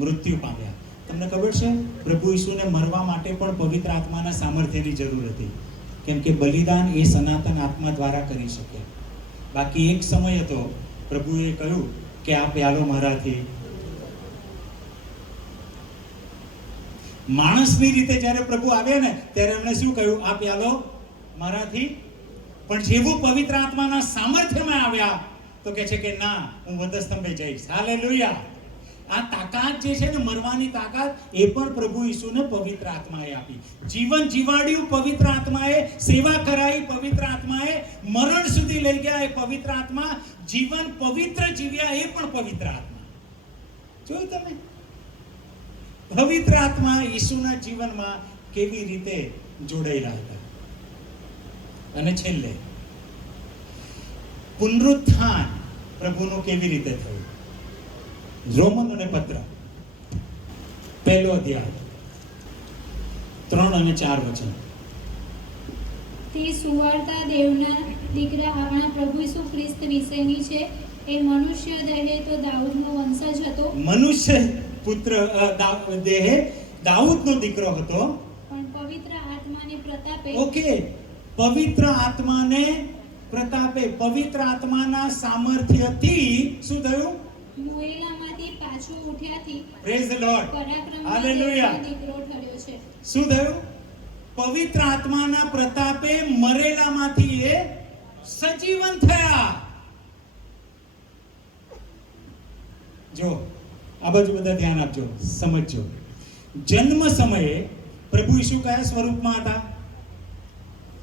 મૃત્યુ પામ્યા. તમને ખબર છે, પ્રભુ ઈસુને મરવા માટે પણ પવિત્ર આત્માના સામર્થ્યની જરૂર હતી, કેમ કે બલિદાન એ સનાતન આત્મા દ્વારા કરી શકે. બાકી એક સમય હતો, પ્રભુએ કહ્યું કે આ પ્યાલો મારાથી. માણસની રીતે જ્યારે પ્રભુ આવ્યા ને, ત્યારે એમણે શું કહ્યું? આ પ્યાલો મારાથી. પણ જેવું પવિત્ર આત્માના સામર્થ્યમાં આવ્યા તો કહે છે કે ના, હું વધસ્તંભે જઈશ. હાલેલુયા. આ તાકાત જે છે ને, મરવાની તાકાત, એ પણ પ્રભુ ઈસુને પવિત્ર આત્માએ આપી. જીવન જીવાડ્યું પવિત્ર આત્માએ, સેવા કરાઈ પવિત્ર આત્માએ, મરણ સુધી લઈ ગયા એ પવિત્ર આત્મા, જીવન પવિત્ર જીવ્યા એ પણ પવિત્ર આત્મા. જોયું તમે? પવિત્ર આત્મા ઈસુના જીવનમાં કેવી રીતે જોડાયેલા હતા. અને છેલ્લે પુનરુત્થાન પ્રભુનું કેવી રીતે થયું? રોમનોને પત્ર 1 અધ્યાય 3 અને 4 વચન. તે સુવાર્તા દેવના દીકરા આપણા પ્રભુ ઈસુ ખ્રિસ્ત વિશેની છે. એ મનુષ્ય દેહે તો દાઉદનો વંશજ હતો, મનુષ્ય પુત્ર દેહે દાઉદનો દીકરો હતો, પણ પવિત્ર આત્માને પ્રતાપે, ઓકે, પવિત્ર આત્માને પ્રતાપે, પવિત્ર આત્માના સામર્થ્યથી શું થયું? મુએલામાંથી પાછો ઉઠ્યાથી પ્રેઝ ધ લોર્ડ, પરાક્રમી હાલેલુયા. દેવનો દીકરો ઠર્યો છે. શું થયું? પવિત્ર આત્માના પ્રતાપે મરેલામાંથી એ સજીવન થયા. જો આ બાજુ બધા ધ્યાન આપજો, સમજજો. જન્મ સમયે પ્રભુ ઈસુ કયા સ્વરૂપમાં હતા?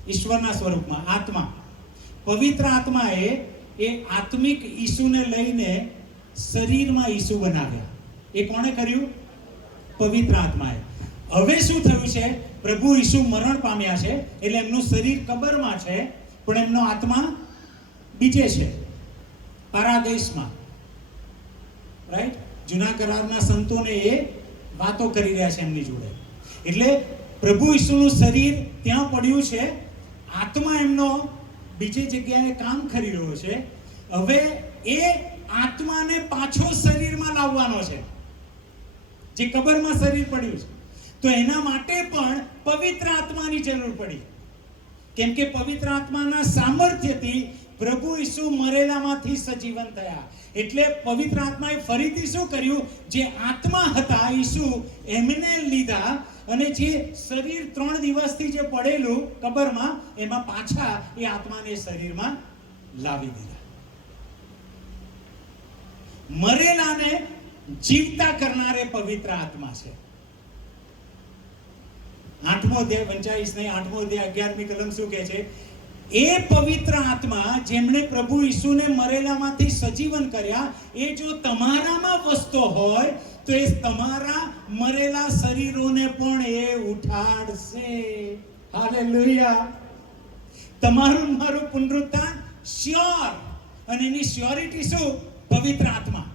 ઈશ્વરના સ્વરૂપમાં, આત્મા. પવિત્ર આત્માએ એ આત્મિક ઈસુને લઈને શરીરમાં ઈસુ બનાવ્યા. એ કોણે કર્યું? પવિત્ર આત્માએ. હવે શું થયું છે? પ્રભુ ઈસુ મરણ પામ્યા છે, એટલે એમનું શરીર કબરમાં છે, પણ એમનો આત્મા બીજે છે, પારાદેશમાં. રાઈટ? જૂના કરારના સંતોને એ વાતો કરી રહ્યા છે એમની જોડે. એટલે પ્રભુ ઈસુનું શરીર ત્યાં પડ્યું છે, આત્મા એમનો બીજી જગ્યાએ કામ કરી રહ્યો છે. હવે એ આત્માને પાછો શરીરમાં લાવવાનો છે, જે કબરમાં શરીર પડ્યું છે. તો એના માટે પણ પવિત્ર આત્માની જરૂર પડી, કેમ કે પવિત્ર આત્માના સામર્થ્યથી પ્રભુ ઈસુ મરેલામાંથી સજીવન થયા. એટલે પવિત્ર આત્માએ ફરીથી શું કર્યું? જે આત્મા હતા ઈસુ, એમને લીધા અને જે શરીર 3 દિવસથી જે પડેલું કબરમાં, એમાં પાછા એ આત્માને શરીરમાં લાવી દીધા. મરેલાને જીવતા કરનારે પવિત્ર આત્મા છે. 8મો અધ્યાય 8મો અધ્યાય 11મી કલમ શું કહે છે? એ પવિત્ર આત્મા જેમણે પ્રભુ ઈસુને મરેલામાંથી સજીવન કર્યા, એ જો તમારામાં વસતો હોય તો એ તમારા મરેલા શરીરોને પણ એ ઉઠાડશે. હાલેલુયા. તમારું મારું પુનરુત્થાન શ્યોર. અને એની શ્યોરિટી શું? પવિત્ર આત્મા.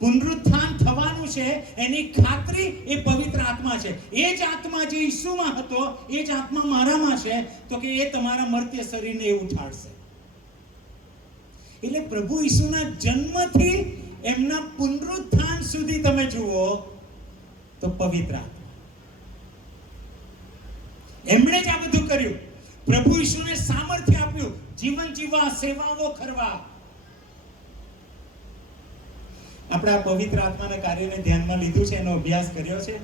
પુનરુત્થાન થવાનું છે એની ખાતરી એ પવિત્ર આત્મા છે. એ જ આત્મા જે ઈસુમાં હતો, એ જ આત્મા મારામાં છે, તો કે એ તમારા મર્ત્ય શરીરને એ ઉઠાડશે. એટલે પ્રભુ ઈસુના જન્મથી એમના પુનરુત્થાન સુધી તમે જુઓ તો પવિત્ર આત્મા, એમણે જ આ બધું કર્યું. પ્રભુ ઈસુને સામર્થ્ય આપ્યું, જીવન જીવવા, સેવાઓ કરવા. આપણે આ પવિત્ર આત્માના કાર્યને ધ્યાનમાં લીધું છે, એનો અભ્યાસ કર્યો છે,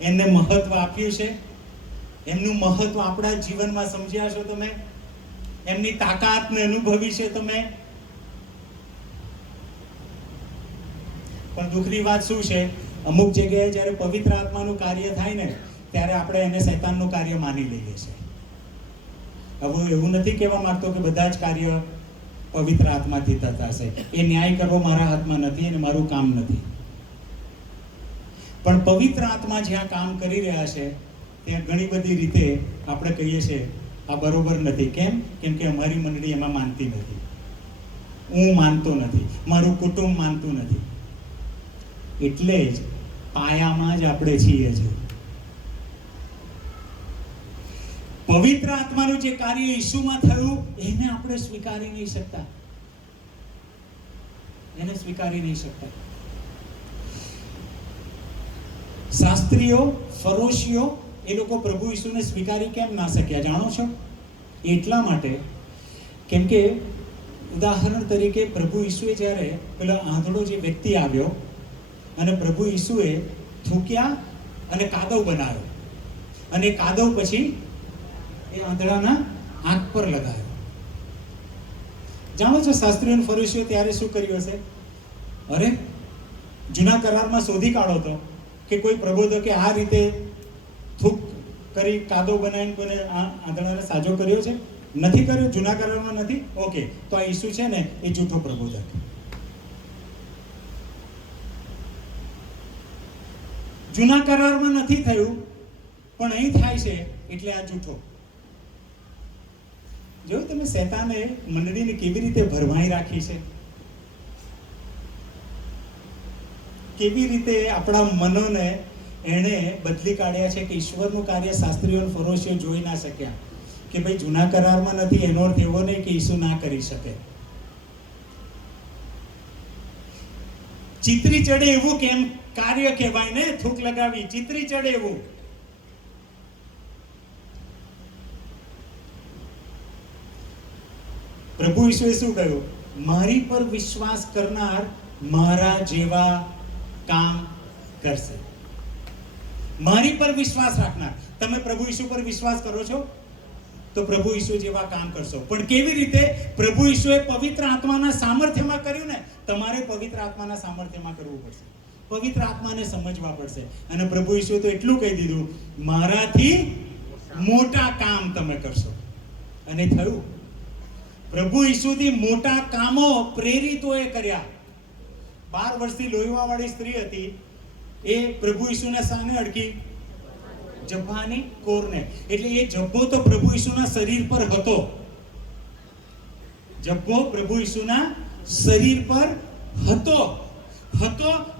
એમને મહત્વ આપ્યું છે. એમનું મહત્વ આપણા જીવનમાં સમજ્યા છો તમે? એમની તાકાતને અનુભવી છે તમે? પણ દુઃખની વાત શું છે, અમુક જગ્યાએ જ્યારે પવિત્ર આત્માનું કાર્ય થાય ને ત્યારે આપણે એને શૈતાનનું કાર્ય માની લઈએ છીએ. હવે એવું નથી કહેવા માંગતો કે બધા જ કાર્ય પવિત્ર આત્માથી થતા હશે. એ ન્યાય કરવો મારા હાથમાં નથી અને મારું કામ નથી. પણ પવિત્ર આત્મા જ્યાં કામ કરી રહ્યા છે ત્યાં ઘણી બધી રીતે આપણે કહીએ છીએ આ બરોબર નથી. કેમ? કેમ કે અમારી મંડળી એમાં માનતી નથી, હું માનતો નથી, મારું કુટુંબ માનતું નથી. એટલે જ પાયામાં જ આપણે છીએ છીએ. પવિત્ર આત્માનું જે કાર્ય ઈસુમાં થયું એને આપણે સ્વીકારી નહીં શકતા, એને સ્વીકારી નહીં શકતા. શાસ્ત્રીઓ, ફરોશીઓ એ લોકો પ્રભુ ઈસુને સ્વીકારી કેમ ના શક્યા જાણો છો? એટલા માટે કેમ કે ઉદાહરણ તરીકે પ્રભુ ઈસુએ જ્યારે પેલો આંધળો જે વ્યક્તિ આવ્યો અને પ્રભુ ઈસુએ થૂક્યા અને કાદવ બનાવ્યો અને કાદવ પછી એ આંધળાના આંખ પર લગાવ્યો. જાણો છો શાસ્ત્રીઓ અને ફરીસીઓ ત્યારે શું કર્યું હશે? અરે જૂના કરારમાં શોધી કાઢો તો કે કોઈ પ્રબોધકે આ રીતે થૂક કરી કાદવ બનાવીને કોઈને આંધળાને સાજો કર્યો છે? નથી કર્યો, જૂના કરારમાં નથી. ઓકે, તો આ ઈસુ છે ને એ જૂઠો પ્રબોધક. જૂના કરારમાં નથી થયું પણ અહીં થાય છે એટલે આ જૂઠો. જો તમે શૈતાને મંડળીને કેવી રીતે ભરમાઈ રાખી છે, કેવી રીતે આપણા મનોને એણે બદલી કાઢ્યા છે કે ઈશ્વરનું કાર્ય શાસ્ત્રીઓ અને ફરોશીઓ જોઈ ના શક્યા. કે ભાઈ જૂના કરારમાં નથી એનો અર્થ એવો નહીં કે ઈસુ ના કરી શકે. ચિત્રી ચડે એવું કેમ કાર્ય કહેવાય ને? થૂક લગાવી, ચિત્રી ચડે એવું. પ્રભુ ઈસુએ શું કહ્યું? મારી પર વિશ્વાસ કરનાર મારા જેવા કામ કરશે. મારી પર વિશ્વાસ રાખનાર. તમે પ્રભુ ઈસુ પર વિશ્વાસ કરો છો તો પ્રભુ ઈસુ જેવા કામ કરશો. પણ કેવી રીતે? પ્રભુ ઈસુએ પવિત્ર આત્માના સામર્થ્યમાં કર્યું ને, તમારે પવિત્ર આત્માના સામર્થ્યમાં કરવું પડશે. પવિત્ર આત્માને સમજવા પડશે. અને પ્રભુ ઈસુએ તો એટલું કહી દીધું, મારાથી મોટા કામ તમે કરશો. અને થયું. પ્રભુ ઈસુથી મોટા કામો પ્રેરિતોએ કર્યા. 12 વર્ષથી લોહીવાળી સ્ત્રી હતી, એ પ્રભુ ઈસુના સામે અડકી જબ્બાની કોરને. એટલે એ જબ્બો તો પ્રભુ ઈસુના શરીર પર હતો. જબ્બો પ્રભુ ઈસુના શરીર પર હતો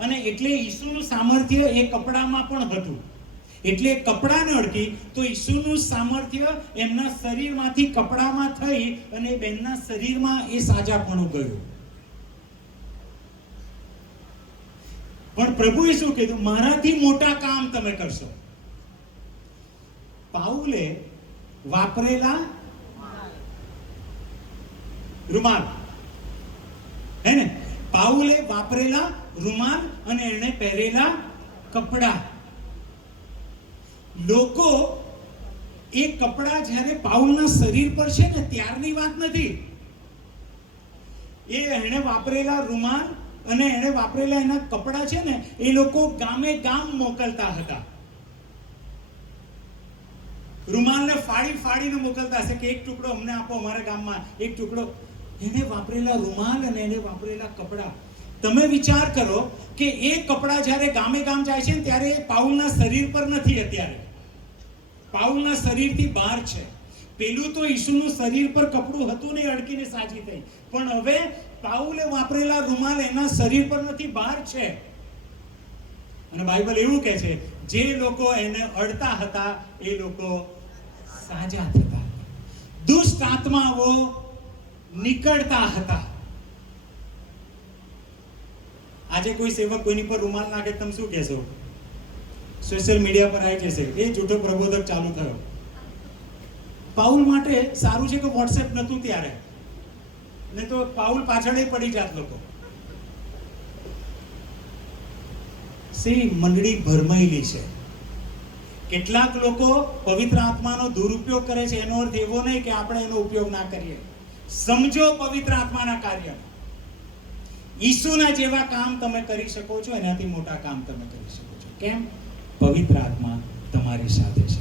અને એટલે ઈસુનું સામર્થ્ય એ કપડામાં પણ હતું. એટલે કપડાને અડકી તો ઈસુનું સામર્થ્ય એમના શરીરમાંથી કપડામાં થઈ અને બેનના શરીરમાં એ સાજાપણું ગયું. પણ પ્રભુ ઈસુ કીધું, મારાથી મોટા કામ તમે કરશો. પાઉલે વાપરેલા રૂમાલ, હે ને? પાઉલે વાપરેલા રૂમાલ અને એને પહેરેલા કપડા. લોકો એ કપડા જ્યારે પાઉલના શરીર પર છે ને ત્યારની વાત નથી. એ એને વાપરેલા રૂમાલ અને એને વાપરેલા એના કપડા છે ને એ લોકો ગામે ગામ મોકલતા હતા. રૂમાલને ફાડીને મોકલતા હશે કે એક ટુકડો અમને આપો, અમારા ગામમાં એક ટુકડો. એને વાપરેલા રૂમાલ અને એને વાપરેલા કપડા. તમે વિચાર કરો કે એ કપડા જ્યારે ગામે ગામ જાય છે ત્યારે પાઉલના શરીર પર નથી. અત્યારે પાઉલના શરીરથી બહાર છે. પેલું તો ઈસુનું શરીર પર કપડું હતું ને, અડકીને સાજી થઈ. પણ હવે પાઉલે વાપરેલા રૂમાલ એના શરીર પર નથી, બહાર છે. અને બાઇબલ એવું કહે છે, જે લોકો એને અડતા હતા એ લોકો સાજા થતા. દુષ્ટ આત્માઓ નીકળતા હતા. આજે કોઈ સેવક કોઈની પર રૂમાલ નાખે તમે શું કહેશો? સોશિયલ મીડિયા પર આવી જશે, એ જૂઠો પ્રબોધક ચાલુ થયો. પાઉલ માટે સારું છે કે વોટ્સએપ નહોતું ત્યારે, ને તો પાઉલ પાછળ પડી જાત લોકો. મંડળી ભરમાયેલી છે. કેટલાક લોકો પવિત્ર આત્માનો દુરુપયોગ કરે છે. એનો અર્થ એવો નહીં કે આપણે એનો ઉપયોગ ના કરીએ. સમજો પવિત્ર આત્માના કાર્ય. ઈસુના જેવા કામ તમે કરી શકો છો, એનાથી મોટા કામ તમે કરી શકો છો. કેમ? પવિત્ર આત્મા તમારી સાથે છે.